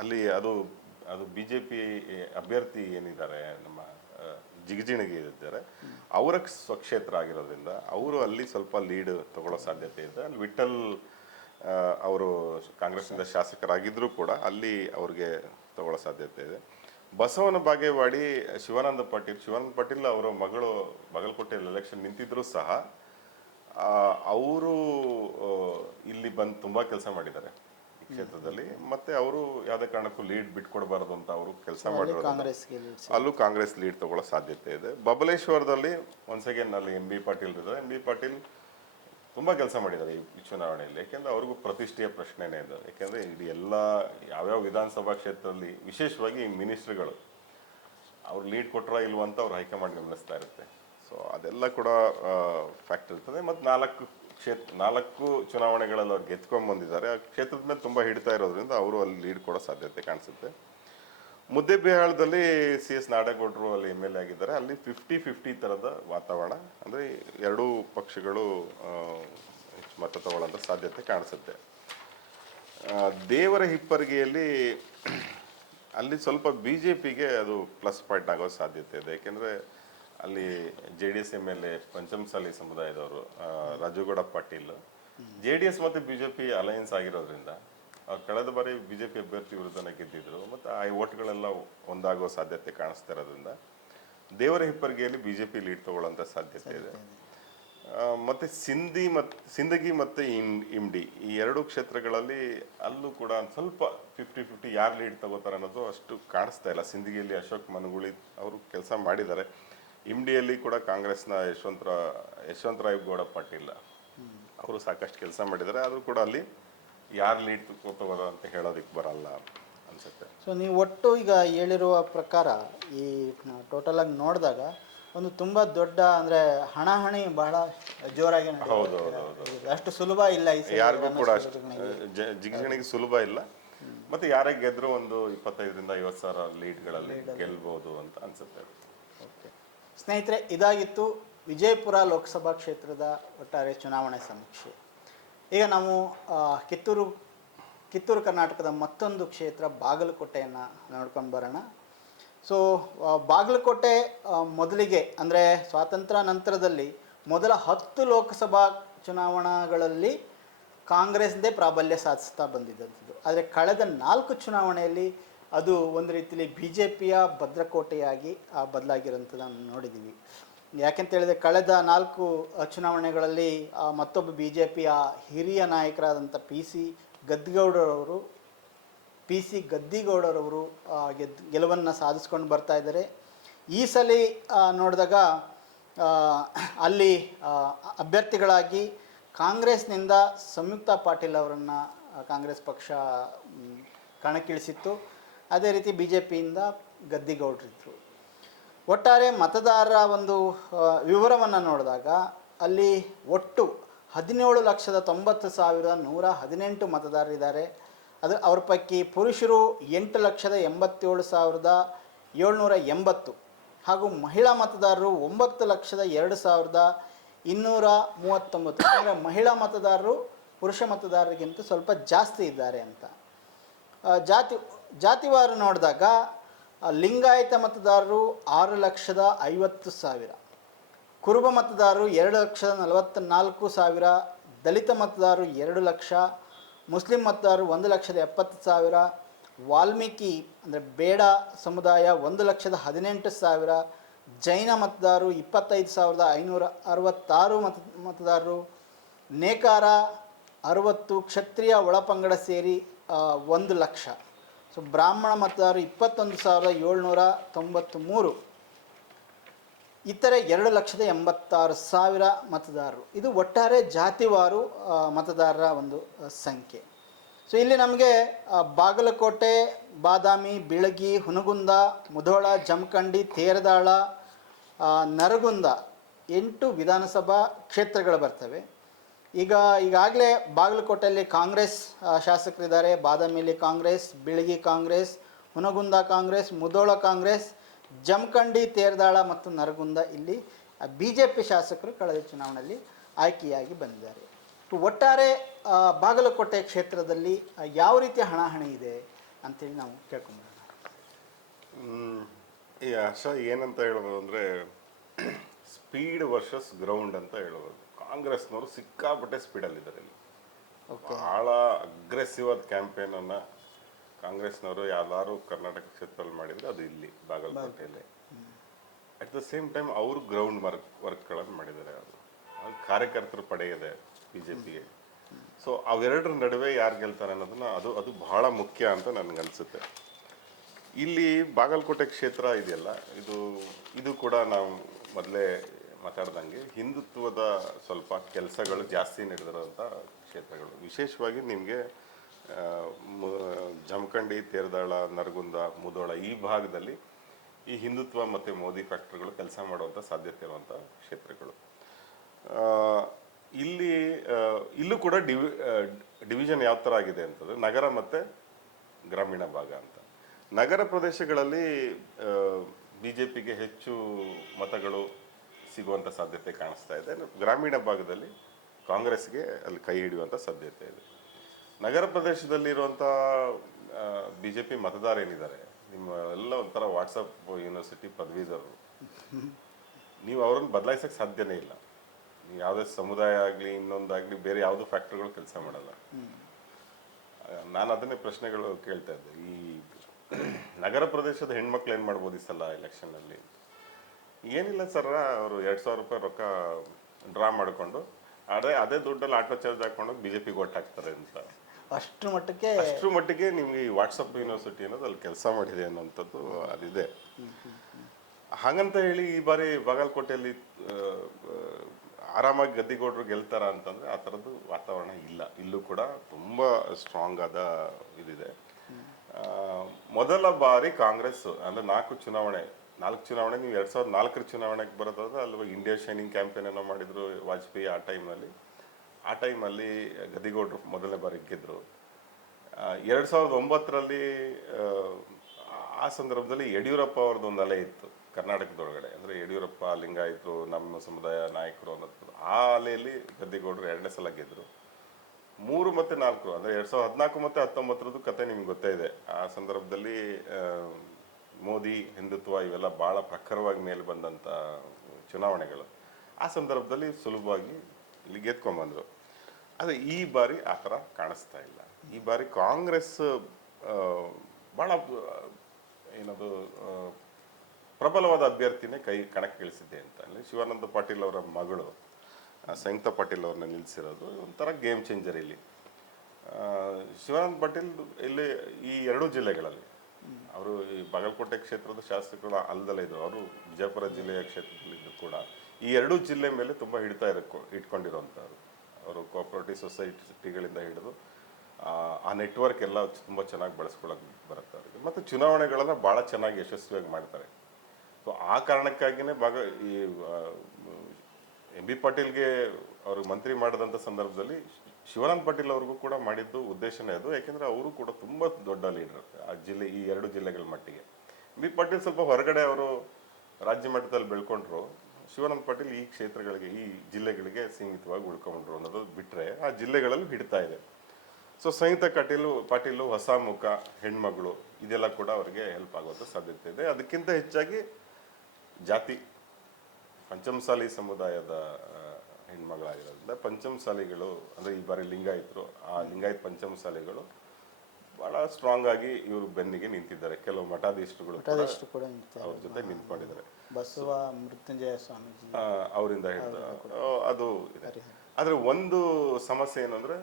ಅಲ್ಲಿ ಅದು ಬಿ ಜೆ ಪಿ ಅಭ್ಯರ್ಥಿ ಏನಿದ್ದಾರೆ, ನಮ್ಮ ಜಿಗಜಿಣಗಿ ಇದ್ದಾರೆ, ಅವರ ಸ್ವಕ್ಷೇತ್ರ ಆಗಿರೋದ್ರಿಂದ ಅವರು ಅಲ್ಲಿ ಸ್ವಲ್ಪ ಲೀಡ್ ತಗೊಳ್ಳೋ ಸಾಧ್ಯತೆ ಇದೆ. ಅಲ್ಲಿ ವಿಠಲ್ ಅವರು ಕಾಂಗ್ರೆಸ್ನಿಂದ ಶಾಸಕರಾಗಿದ್ದರೂ ಕೂಡ ಅಲ್ಲಿ ಅವ್ರಿಗೆ ತಗೊಳ್ಳೋ ಸಾಧ್ಯತೆ ಇದೆ. ಬಸವನ ಬಾಗೇವಾಡಿ ಶಿವಾನಂದ ಪಾಟೀಲ್ ಅವರ ಮಗಳು ಬಾಗಲಕೋಟೆಯಲ್ಲಿ ಎಲೆಕ್ಷನ್ ನಿಂತಿದ್ರೂ ಸಹ ಅವರು ಇಲ್ಲಿ ಬಂದು ತುಂಬ ಕೆಲಸ ಮಾಡಿದ್ದಾರೆ ಈ ಕ್ಷೇತ್ರದಲ್ಲಿ. ಮತ್ತೆ ಅವರು ಯಾವುದೇ ಕಾರಣಕ್ಕೂ ಲೀಡ್ ಬಿಟ್ಕೊಡ್ಬಾರ್ದು ಅಂತ ಅವರು ಕೆಲಸ ಮಾಡಿರೋದು. ಅಲ್ಲೂ ಕಾಂಗ್ರೆಸ್ ಲೀಡ್ ತಗೊಳ್ಳೋ ಸಾಧ್ಯತೆ ಇದೆ. ಬಬಲೇಶ್ವರದಲ್ಲಿ ಒನ್ಸ್ ಅಗೇನ್ ಅಲ್ಲಿ ಎಂ ಬಿ ಪಾಟೀಲ್ ಇದ್ದಾರೆ. ಎಂ ಬಿ ಪಾಟೀಲ್ ತುಂಬ ಕೆಲಸ ಮಾಡಿದ್ದಾರೆ ಈ ಚುನಾವಣೆಯಲ್ಲಿ. ಯಾಕೆಂದರೆ ಅವ್ರಿಗೂ ಪ್ರತಿಷ್ಠೆಯ ಪ್ರಶ್ನೆನೇ ಇದೆ. ಯಾಕೆಂದರೆ ಇಡೀ ಎಲ್ಲ ಯಾವ್ಯಾವ ವಿಧಾನಸಭಾ ಕ್ಷೇತ್ರದಲ್ಲಿ ವಿಶೇಷವಾಗಿ ಮಿನಿಸ್ಟ್ರಿಗಳು ಅವ್ರು ಲೀಡ್ ಕೊಟ್ಟರ ಇಲ್ವಂತ ಅವ್ರು ಹೈಕಮಾಂಡ್ ಗಮನಿಸ್ತಾ ಇರುತ್ತೆ. ಸೊ ಅದೆಲ್ಲ ಕೂಡ ಫ್ಯಾಕ್ಟ್ ಇರ್ತದೆ. ಮತ್ತು 4 ಚುನಾವಣೆಗಳಲ್ಲಿ ಅವ್ರು ಗೆದ್ಕೊಂಡ್ಬಂದಿದ್ದಾರೆ. ಆ ಕ್ಷೇತ್ರದ ಮೇಲೆ ತುಂಬ ಹಿಡಿತಾ ಇರೋದ್ರಿಂದ ಅವರು ಅಲ್ಲಿ ಲೀಡ್ ಕೊಡೋ ಸಾಧ್ಯತೆ ಕಾಣಿಸುತ್ತೆ. ಮುದ್ದೇಬಿಹಾಳದಲ್ಲಿ CS ನಾಡಗೌಡರು ಅಲ್ಲಿ MLA ಆಗಿದ್ದಾರೆ. ಅಲ್ಲಿ 50-50 ಥರದ ವಾತಾವರಣ, ಅಂದರೆ ಎರಡೂ ಪಕ್ಷಗಳು ಮತ ತಗೊಳ್ಳೋಂಥ ಸಾಧ್ಯತೆ ಕಾಣಿಸುತ್ತೆ. ದೇವರ ಹಿಪ್ಪರಿಗೆಯಲ್ಲಿ ಅಲ್ಲಿ ಸ್ವಲ್ಪ BJPಗೆ ಅದು ಪ್ಲಸ್ ಪಾಯಿಂಟ್ ಆಗೋ ಸಾಧ್ಯತೆ ಇದೆ. ಯಾಕೆಂದರೆ ಅಲ್ಲಿ JDS MLA ಪಂಚಮಸಾಲಿ ಸಮುದಾಯದವರು ರಾಜುಗೌಡ ಪಾಟೀಲ್ JDS ಮತ್ತು BJP ಅಲಯನ್ಸ್ ಆಗಿರೋದ್ರಿಂದ ಕಳೆದ ಬಾರಿ BJP ಅಭ್ಯರ್ಥಿ ವಿರುದ್ಧನೇ ಗೆದ್ದಿದ್ರು. ಮತ್ತು ಆ ಓಟ್ಗಳೆಲ್ಲ ಒಂದಾಗೋ ಸಾಧ್ಯತೆ ಕಾಣಿಸ್ತಾ ಇರೋದ್ರಿಂದ ದೇವರ ಹಿಪ್ಪರಿಗೆಯಲ್ಲಿ BJP ಲೀಡ್ ತಗೊಳ್ಳೋಂಥ ಸಾಧ್ಯತೆ ಇದೆ. ಮತ್ತು ಸಿಂದಗಿ ಮತ್ತು ಇಮ್ಡಿ ಈ ಎರಡೂ ಕ್ಷೇತ್ರಗಳಲ್ಲಿ ಅಲ್ಲೂ ಕೂಡ ಸ್ವಲ್ಪ 50-50 ಯಾರು ಲೀಡ್ ತಗೋತಾರೆ ಅನ್ನೋದು ಅಷ್ಟು ಕಾಣಿಸ್ತಾ ಇಲ್ಲ. ಸಿಂದಗಿಯಲ್ಲಿ ಅಶೋಕ್ ಮನಗುಳಿ ಅವರು ಕೆಲಸ ಮಾಡಿದ್ದಾರೆ. ಇಮ್ಡಿಯಲ್ಲಿ ಕೂಡ ಕಾಂಗ್ರೆಸ್ನ ಯಶವಂತರಾವ್ ಗೌಡ ಪಾಟೀಲ್ ಅವರು ಸಾಕಷ್ಟು ಕೆಲಸ ಮಾಡಿದ್ದಾರೆ. ಆದರೂ ಕೂಡ ಅಲ್ಲಿ ಯಾರು ಲೀಡ್ ತಗೋತಾರೋ ಅಂತ ಹೇಳೋದಕ್ಕೆ ಬರಲ್ಲ ಅನ್ಸುತ್ತೆ. ಸೊ ನೀವು ಒಟ್ಟು ಈಗ ಹೇಳಿರುವ ಪ್ರಕಾರ ಈ ಟೋಟಲ್ ಆಗಿ ನೋಡಿದಾಗ ಒಂದು ತುಂಬ ದೊಡ್ಡ ಅಂದರೆ ಹಣಾಹಣಿ ಬಹಳ ಜೋರಾಗಿ ಹೌದು, ಅಷ್ಟು ಸುಲಭ ಇಲ್ಲ ಯಾರಿಗೂ ಕೂಡ ಅಷ್ಟು ಜಿಗಜಿಣಿಗೆ ಸುಲಭ ಇಲ್ಲ. ಮತ್ತು ಯಾರೇ ಗೆದ್ರು ಒಂದು 25,000-50,000 ಸಾವಿರ ಲೀಡ್ಗಳಲ್ಲಿ ಗೆಲ್ಬೋದು ಅಂತ ಅನ್ಸುತ್ತೆ. ಓಕೆ ಸ್ನೇಹಿತರೆ, ಇದಾಗಿತ್ತು ವಿಜಯಪುರ ಲೋಕಸಭಾ ಕ್ಷೇತ್ರದ ಒಟ್ಟಾರೆ ಚುನಾವಣೆ ಸಮೀಕ್ಷೆ. ಈಗ ನಾವು ಕಿತ್ತೂರು ಕರ್ನಾಟಕದ ಮತ್ತೊಂದು ಕ್ಷೇತ್ರ ಬಾಗಲಕೋಟೆಯನ್ನು ನೋಡ್ಕೊಂಡು ಬರೋಣ. ಸೊ ಬಾಗಲಕೋಟೆ ಮೊದಲಿಗೆ ಅಂದರೆ ಸ್ವಾತಂತ್ರ್ಯ ನಂತರದಲ್ಲಿ ಮೊದಲ 10 ಲೋಕಸಭಾ ಚುನಾವಣೆಗಳಲ್ಲಿ ಕಾಂಗ್ರೆಸ್ದೇ ಪ್ರಾಬಲ್ಯ ಸಾಧಿಸ್ತಾ ಬಂದಿದ್ದಂಥದ್ದು. ಆದರೆ ಕಳೆದ 4 ಚುನಾವಣೆಯಲ್ಲಿ ಅದು ಒಂದು ರೀತಿಯಲ್ಲಿ BJPಯ ಭದ್ರಕೋಟೆಯಾಗಿ ಬದಲಾಗಿರೋಂಥದ್ದನ್ನು ನೋಡಿದ್ದೀವಿ. ಯಾಕೆಂತ ಹೇಳಿದ್ರೆ ಕಳೆದ 4 ಚುನಾವಣೆಗಳಲ್ಲಿ ಮತ್ತೊಬ್ಬ BJPಯ ಹಿರಿಯ ನಾಯಕರಾದಂಥ PC ಗದ್ದಿಗೌಡರವರು ಗೆಲುವನ್ನು ಸಾಧಿಸ್ಕೊಂಡು ಬರ್ತಾ ಇದ್ದಾರೆ. ಈ ಸಲ ನೋಡಿದಾಗ ಅಲ್ಲಿ ಅಭ್ಯರ್ಥಿಗಳಾಗಿ ಕಾಂಗ್ರೆಸ್ನಿಂದ ಸಂಯುಕ್ತ ಪಾಟೀಲ್ ಅವರನ್ನು ಕಾಂಗ್ರೆಸ್ ಪಕ್ಷ ಕಣಕ್ಕಿಳಿಸಿತ್ತು. ಅದೇ ರೀತಿ BJPಯಿಂದ ಗದ್ದಿಗೌಡರಿದ್ದರು. ಒಟ್ಟಾರೆ ಮತದಾರರ ಒಂದು ವಿವರವನ್ನು ನೋಡಿದಾಗ ಅಲ್ಲಿ ಒಟ್ಟು 17,90,118 ಮತದಾರರಿದ್ದಾರೆ. ಅವ್ರ ಪೈಕಿ ಪುರುಷರು 8,87,780 ಹಾಗೂ ಮಹಿಳಾ ಮತದಾರರು 9,02,239. ಅಂದರೆ ಮಹಿಳಾ ಮತದಾರರು ಪುರುಷ ಮತದಾರರಿಗಿಂತ ಸ್ವಲ್ಪ ಜಾಸ್ತಿ ಇದ್ದಾರೆ ಅಂತ. ಜಾತಿವಾರು ನೋಡಿದಾಗ ಲಿಂಗಾಯತ ಮತದಾರರು 6,50,000, ಕುರುಬ ಮತದಾರರು 2,44,000, ದಲಿತ ಮತದಾರರು 2 ಲಕ್ಷ, ಮುಸ್ಲಿಂ ಮತದಾರರು 1,70,000, ವಾಲ್ಮೀಕಿ ಅಂದರೆ ಬೇಡ ಸಮುದಾಯ 1,18,000, ಜೈನ ಮತದಾರರು 25,566 ಮತದಾರರು, ನೇಕಾರ 60, ಕ್ಷತ್ರಿಯ ಒಳಪಂಗಡ ಸೇರಿ 1 ಲಕ್ಷ. ಸೊ ಬ್ರಾಹ್ಮಣ ಮತದಾರರು 21,793, ಇತರೆ 2,86,000 ಮತದಾರರು. ಇದು ಒಟ್ಟಾರೆ ಜಾತಿವಾರು ಮತದಾರರ ಒಂದು ಸಂಖ್ಯೆ. ಸೊ ಇಲ್ಲಿ ನಮಗೆ ಬಾಗಲಕೋಟೆ, ಬಾದಾಮಿ, ಬೀಳಗಿ, ಹುನಗುಂದ, ಮುಧೋಳ, ಜಮಖಂಡಿ, ತೇರದಾಳ, ನರಗುಂದ 8 ವಿಧಾನಸಭಾ ಕ್ಷೇತ್ರಗಳು ಬರ್ತವೆ. ಈಗಾಗಲೇ ಬಾಗಲಕೋಟೆಯಲ್ಲಿ ಕಾಂಗ್ರೆಸ್ ಶಾಸಕರಿದ್ದಾರೆ, ಬಾದಾಮಿಯಲ್ಲಿ ಕಾಂಗ್ರೆಸ್, ಬೀಳಗಿ ಕಾಂಗ್ರೆಸ್, ಹುನಗುಂದ ಕಾಂಗ್ರೆಸ್, ಮುಧೋಳ ಕಾಂಗ್ರೆಸ್, ಜಮಖಂಡಿ, ತೇರದಾಳ ಮತ್ತು ನರಗುಂದ ಇಲ್ಲಿ BJP ಶಾಸಕರು ಕಳೆದ ಚುನಾವಣೆಯಲ್ಲಿ ಆಯ್ಕೆಯಾಗಿ ಬಂದಿದ್ದಾರೆ. ಒಟ್ಟಾರೆ ಬಾಗಲಕೋಟೆ ಕ್ಷೇತ್ರದಲ್ಲಿ ಯಾವ ರೀತಿಯ ಹಣಾಹಣಿ ಇದೆ ಅಂತೇಳಿ ನಾವು ಕೇಳ್ಕೊಂಡ್ಬರೋಣ. ಈ ಹರ್ಷ ಏನಂತ ಹೇಳ್ಬೋದು ಅಂದರೆ ಸ್ಪೀಡ್ ವರ್ಸಸ್ ಗ್ರೌಂಡ್ ಅಂತ ಹೇಳ್ಬೋದು. ಕಾಂಗ್ರೆಸ್ನವರು ಸಿಕ್ಕಾಪಟ್ಟೆ ಸ್ಪೀಡಲ್ಲಿದ್ದಾರೆ ಇಲ್ಲಿ. ಭಾಳ ಅಗ್ರೆಸಿವ್ ಆದ ಕ್ಯಾಂಪೇನನ್ನು ಕಾಂಗ್ರೆಸ್ನವರು ಯಾವ್ದಾದ್ರು ಕರ್ನಾಟಕ ಕ್ಷೇತ್ರದಲ್ಲಿ ಮಾಡಿದರೆ ಅದು ಇಲ್ಲಿ ಬಾಗಲಕೋಟೆಯಲ್ಲಿ. ಅಟ್ ದ ಸೇಮ್ ಟೈಮ್ ಅವರು ಗ್ರೌಂಡ್ ವರ್ಕ್ಗಳನ್ನು ಮಾಡಿದ್ದಾರೆ. ಅದು ಕಾರ್ಯಕರ್ತರ ಪಡೆ ಇದೆ BJPಗೆ. ಸೊ ಅವೆರಡರ ನಡುವೆ ಯಾರು ಗೆಲ್ತಾರೆ ಅನ್ನೋದನ್ನ ಅದು ಬಹಳ ಮುಖ್ಯ ಅಂತ ನನಗನ್ಸುತ್ತೆ. ಇಲ್ಲಿ ಬಾಗಲಕೋಟೆ ಕ್ಷೇತ್ರ ಇದೆಯಲ್ಲ, ಇದು ಕೂಡ ನಾವು ಮೊದಲೇ ಮಾತಾಡ್ದಂಗೆ ಹಿಂದುತ್ವದ ಸ್ವಲ್ಪ ಕೆಲಸಗಳು ಜಾಸ್ತಿ ನಡೆದಿರೋಂಥ ಕ್ಷೇತ್ರಗಳು. ವಿಶೇಷವಾಗಿ ನಿಮಗೆ ಜಮಖಂಡಿ, ತೇರದಾಳ, ನರಗುಂದ, ಮುಧೋಳ ಈ ಭಾಗದಲ್ಲಿ ಈ ಹಿಂದುತ್ವ ಮತ್ತು ಮೋದಿ ಫ್ಯಾಕ್ಟ್ರಿಗಳು ಕೆಲಸ ಮಾಡುವಂಥ ಸಾಧ್ಯತೆ ಇರುವಂಥ ಕ್ಷೇತ್ರಗಳು. ಇಲ್ಲೂ ಕೂಡ ಡಿವಿಷನ್ ಯಾವ ಥರ ಆಗಿದೆ ಅಂತಂದರೆ ನಗರ ಮತ್ತು ಗ್ರಾಮೀಣ ಭಾಗ ಅಂತ. ನಗರ ಪ್ರದೇಶಗಳಲ್ಲಿ BJPಗೆ ಹೆಚ್ಚು ಮತಗಳು ಸಿಗುವಂಥ ಸಾಧ್ಯತೆ ಕಾಣಿಸ್ತಾ ಇದೆ. ಗ್ರಾಮೀಣ ಭಾಗದಲ್ಲಿ ಕಾಂಗ್ರೆಸ್ಗೆ ಅಲ್ಲಿ ಕೈ ಹಿಡಿಯುವಂಥ ಸಾಧ್ಯತೆ ಇದೆ. ನಗರ ಪ್ರದೇಶದಲ್ಲಿರುವಂಥ BJP ಮತದಾರ ಏನಿದ್ದಾರೆ, ನಿಮ್ಮ ಎಲ್ಲ ಒಂಥರ ವಾಟ್ಸಪ್ ಯೂನಿವರ್ಸಿಟಿ ಪದವೀಧರರು. ನೀವು ಅವರನ್ನು ಬದಲಾಯಿಸೋಕ್ಕೆ ಸಾಧ್ಯನೇ ಇಲ್ಲ. ನೀವು ಯಾವುದೇ ಸಮುದಾಯ ಆಗಲಿ ಇನ್ನೊಂದಾಗಲಿ ಬೇರೆ ಯಾವುದೂ ಫ್ಯಾಕ್ಟ್ರಿಗಳು ಕೆಲಸ ಮಾಡಲ್ಲ. ನಾನು ಅದನ್ನೇ ಪ್ರಶ್ನೆಗಳು ಕೇಳ್ತಾ ಇದ್ದೆ. ಈ ನಗರ ಪ್ರದೇಶದ ಹೆಣ್ಮಕ್ಳು ಏನು ಮಾಡ್ಬೋದು ಈ ಸಲ ಎಲೆಕ್ಷನ್ನಲ್ಲಿ? ಏನಿಲ್ಲ ಸರ್, ಅವರು 2,000 ರೂಪಾಯಿ ರೊಕ್ಕ ಡ್ರಾ ಮಾಡಿಕೊಂಡು ಅದೇ ದುಡ್ಡಲ್ಲಿ ಆಟೋ ಚಾರ್ಜ್ ಹಾಕೊಂಡು BJPಗೆ ಓಟ್ ಹಾಕ್ತಾರೆ ಅಂತ. ಅಷ್ಟು ಮಟ್ಟಿಗೆ ನಿಮಗೆ ಈ ವಾಟ್ಸಪ್ ಯೂನಿವರ್ಸಿಟಿ ಅನ್ನೋದು ಅಲ್ಲಿ ಕೆಲಸ ಮಾಡಿದೆ ಅನ್ನೋಂಥದ್ದು ಅದಿದೆ. ಹಾಗಂತ ಹೇಳಿ ಈ ಬಾರಿ ಬಾಗಲಕೋಟೆಯಲ್ಲಿ ಆರಾಮಾಗಿ ಗದ್ದಿಗೌಡರು ಗೆಲ್ತಾರ ಅಂತಂದರೆ ಆ ಥರದ್ದು ವಾತಾವರಣ ಇಲ್ಲ. ಇಲ್ಲೂ ಕೂಡ ತುಂಬ ಸ್ಟ್ರಾಂಗ್ ಆದ ಇದಿದೆ. ಮೊದಲ ಬಾರಿ ಕಾಂಗ್ರೆಸ್ ಅಂದರೆ 4 ಚುನಾವಣೆ ನೀವು 2004 ಚುನಾವಣೆಗೆ ಬರೋದಾದ್ರೆ ಅಲ್ಲಿ ಇಂಡಿಯಾ ಶೈನಿಂಗ್ ಕ್ಯಾಂಪೇನ್ ಏನೋ ಮಾಡಿದ್ರು ವಾಜಪೇಯಿ ಆ ಟೈಮಲ್ಲಿ ಗದ್ದಿಗೌಡರು ಮೊದಲನೇ ಬಾರಿ ಗೆದ್ದರು. 2009 ಆ ಸಂದರ್ಭದಲ್ಲಿ ಯಡಿಯೂರಪ್ಪ ಅವ್ರದ್ದು ಒಂದು ಅಲೆ ಇತ್ತು ಕರ್ನಾಟಕದೊಳಗಡೆ. ಅಂದರೆ ಯಡಿಯೂರಪ್ಪ ಲಿಂಗಾಯತರು ನಮ್ಮ ಸಮುದಾಯ ನಾಯಕರು ಅನ್ನೋದು ಆ ಅಲೆಯಲ್ಲಿ ಗದ್ದಿಗೌಡರು 2ನೇ ಸಲ ಗೆದ್ದರು. 3 ಮತ್ತು 4 ಅಂದರೆ 2014 ಮತ್ತು 2019 ಕತೆ ನಿಮ್ಗೆ ಗೊತ್ತೇ ಇದೆ. ಆ ಸಂದರ್ಭದಲ್ಲಿ ಮೋದಿ ಹಿಂದುತ್ವ ಇವೆಲ್ಲ ಭಾಳ ಪ್ರಖರವಾಗಿ ಮೇಲೆ ಬಂದಂಥ ಚುನಾವಣೆಗಳು. ಆ ಸಂದರ್ಭದಲ್ಲಿ ಸುಲಭವಾಗಿ ಇಲ್ಲಿ ಗೆದ್ಕೊಂಡ್ಬಂದರು. ಆದರೆ ಈ ಬಾರಿ ಆ ಥರ ಕಾಣಿಸ್ತಾ ಇಲ್ಲ. ಈ ಬಾರಿ ಕಾಂಗ್ರೆಸ್ ಭಾಳ ಏನದು ಪ್ರಬಲವಾದ ಅಭ್ಯರ್ಥಿನೇ ಕಣಕ್ಕಿಳಿಸಿದೆ ಅಂತ. ಅಲ್ಲಿ ಶಿವಾನಂದ ಪಾಟೀಲ್ ಅವರ ಮಗಳು ಸಂಯುಕ್ತ ಪಾಟೀಲ್ ಅವ್ರನ್ನ ನಿಲ್ಲಿಸಿರೋದು ಒಂಥರ ಗೇಮ್ ಚೇಂಜರ್. ಇಲ್ಲಿ ಶಿವಾನಂದ ಪಾಟೀಲ್ ಇಲ್ಲಿ ಈ 2 ಜಿಲ್ಲೆಗಳಲ್ಲಿ ಅವರು ಈ ಬಾಗಲಕೋಟೆ ಕ್ಷೇತ್ರದ ಶಾಸಕರು ಅಲ್ಲದಲ್ಲೇ ಇದ್ದರು. ಅವರು ವಿಜಯಪುರ ಜಿಲ್ಲೆಯ ಕ್ಷೇತ್ರದಲ್ಲಿದ್ದು ಕೂಡ ಈ 2 ಜಿಲ್ಲೆ ಮೇಲೆ ತುಂಬ ಹಿಡಿತ ಇಟ್ಕೊಂಡಿರುವಂಥವ್ರು. ಅವರು ಕೋಆಪರೇಟಿವ್ ಸೊಸೈಟಿಗಳಿಂದ ಹಿಡಿದು ಆ ನೆಟ್ವರ್ಕ್ ಎಲ್ಲ ತುಂಬ ಚೆನ್ನಾಗಿ ಬಳಸ್ಕೊಳ್ಳೋಕೆ ಬರುತ್ತೆ ಅವರಿಗೆ. ಮತ್ತು ಚುನಾವಣೆಗಳನ್ನು ಭಾಳ ಚೆನ್ನಾಗಿ ಯಶಸ್ವಿಯಾಗಿ ಮಾಡ್ತಾರೆ. ಸೊ ಆ ಕಾರಣಕ್ಕಾಗಿನೇ ಈ ಎಂ ಬಿ ಪಾಟೀಲ್ಗೆ ಅವರು ಮಂತ್ರಿ ಮಾಡಿದಂಥ ಸಂದರ್ಭದಲ್ಲಿ ಶಿವಾನಂದ ಪಾಟೀಲ್ ಅವ್ರಿಗೂ ಕೂಡ ಮಾಡಿದ್ದು ಉದ್ದೇಶನೇ ಅದು. ಯಾಕೆಂದ್ರೆ ಅವರು ಕೂಡ ತುಂಬಾ ದೊಡ್ಡ ಲೀಡರ್ ಆ ಜಿಲ್ಲೆ, ಈ ಎರಡು ಜಿಲ್ಲೆಗಳ ಮಟ್ಟಿಗೆ. ಎಂ ಬಿ ಪಾಟೀಲ್ ಸ್ವಲ್ಪ ಹೊರಗಡೆ ಅವರು ರಾಜ್ಯ ಮಟ್ಟದಲ್ಲಿ ಬೆಳ್ಕೊಂಡ್ರು, ಶಿವಾನಂದ ಪಾಟೀಲ್ ಈ ಕ್ಷೇತ್ರಗಳಿಗೆ, ಈ ಜಿಲ್ಲೆಗಳಿಗೆ ಸೀಮಿತವಾಗಿ ಉಳ್ಕೊಂಡ್ರು ಅನ್ನೋದು ಬಿಟ್ಟರೆ ಆ ಜಿಲ್ಲೆಗಳಲ್ಲಿ ಹಿಡ್ತಾ ಇದೆ. ಸೊ ಸಂಯುಕ್ತ ಪಾಟೀಲು ಹೊಸ ಮುಖ, ಹೆಣ್ಮಗಳು, ಇದೆಲ್ಲ ಕೂಡ ಅವರಿಗೆ ಹೆಲ್ಪ್ ಆಗುವಂಥ ಸಾಧ್ಯತೆ ಇದೆ. ಅದಕ್ಕಿಂತ ಹೆಚ್ಚಾಗಿ ಜಾತಿ, ಪಂಚಮಸಾಲಿ ಸಮುದಾಯದ ಹೆಣ್ಮಗಳಾಗಿರೋದ್ರಿಂದ ಪಂಚಮಸಾಲಿಗಳು ಅಂದರೆ ಈ ಬಾರಿ ಲಿಂಗಾಯತರು, ಆ ಲಿಂಗಾಯತ್ ಪಂಚಮಸಾಲಿಗಳು ಬಹಳ ಸ್ಟ್ರಾಂಗ್ ಆಗಿ ಇವರು ಬೆನ್ನಿಗೆ ನಿಂತಿದ್ದಾರೆ. ಕೆಲವು ಮಠಾಧೀಶರುಗಳು ಕೂಡ ಅವ್ರ ಜೊತೆ ನಿಂತ್ಕೊಂಡಿದ್ದಾರೆ. ಬಸವ ಮೃತ್ಯುಂಜಯ ಸ್ವಾಮೀಜಿ ಅವರಿಂದ ಹಿಡಿದು ಅದು ಇದೆ. ಆದರೆ ಒಂದು ಸಮಸ್ಯೆ ಏನಂದ್ರೆ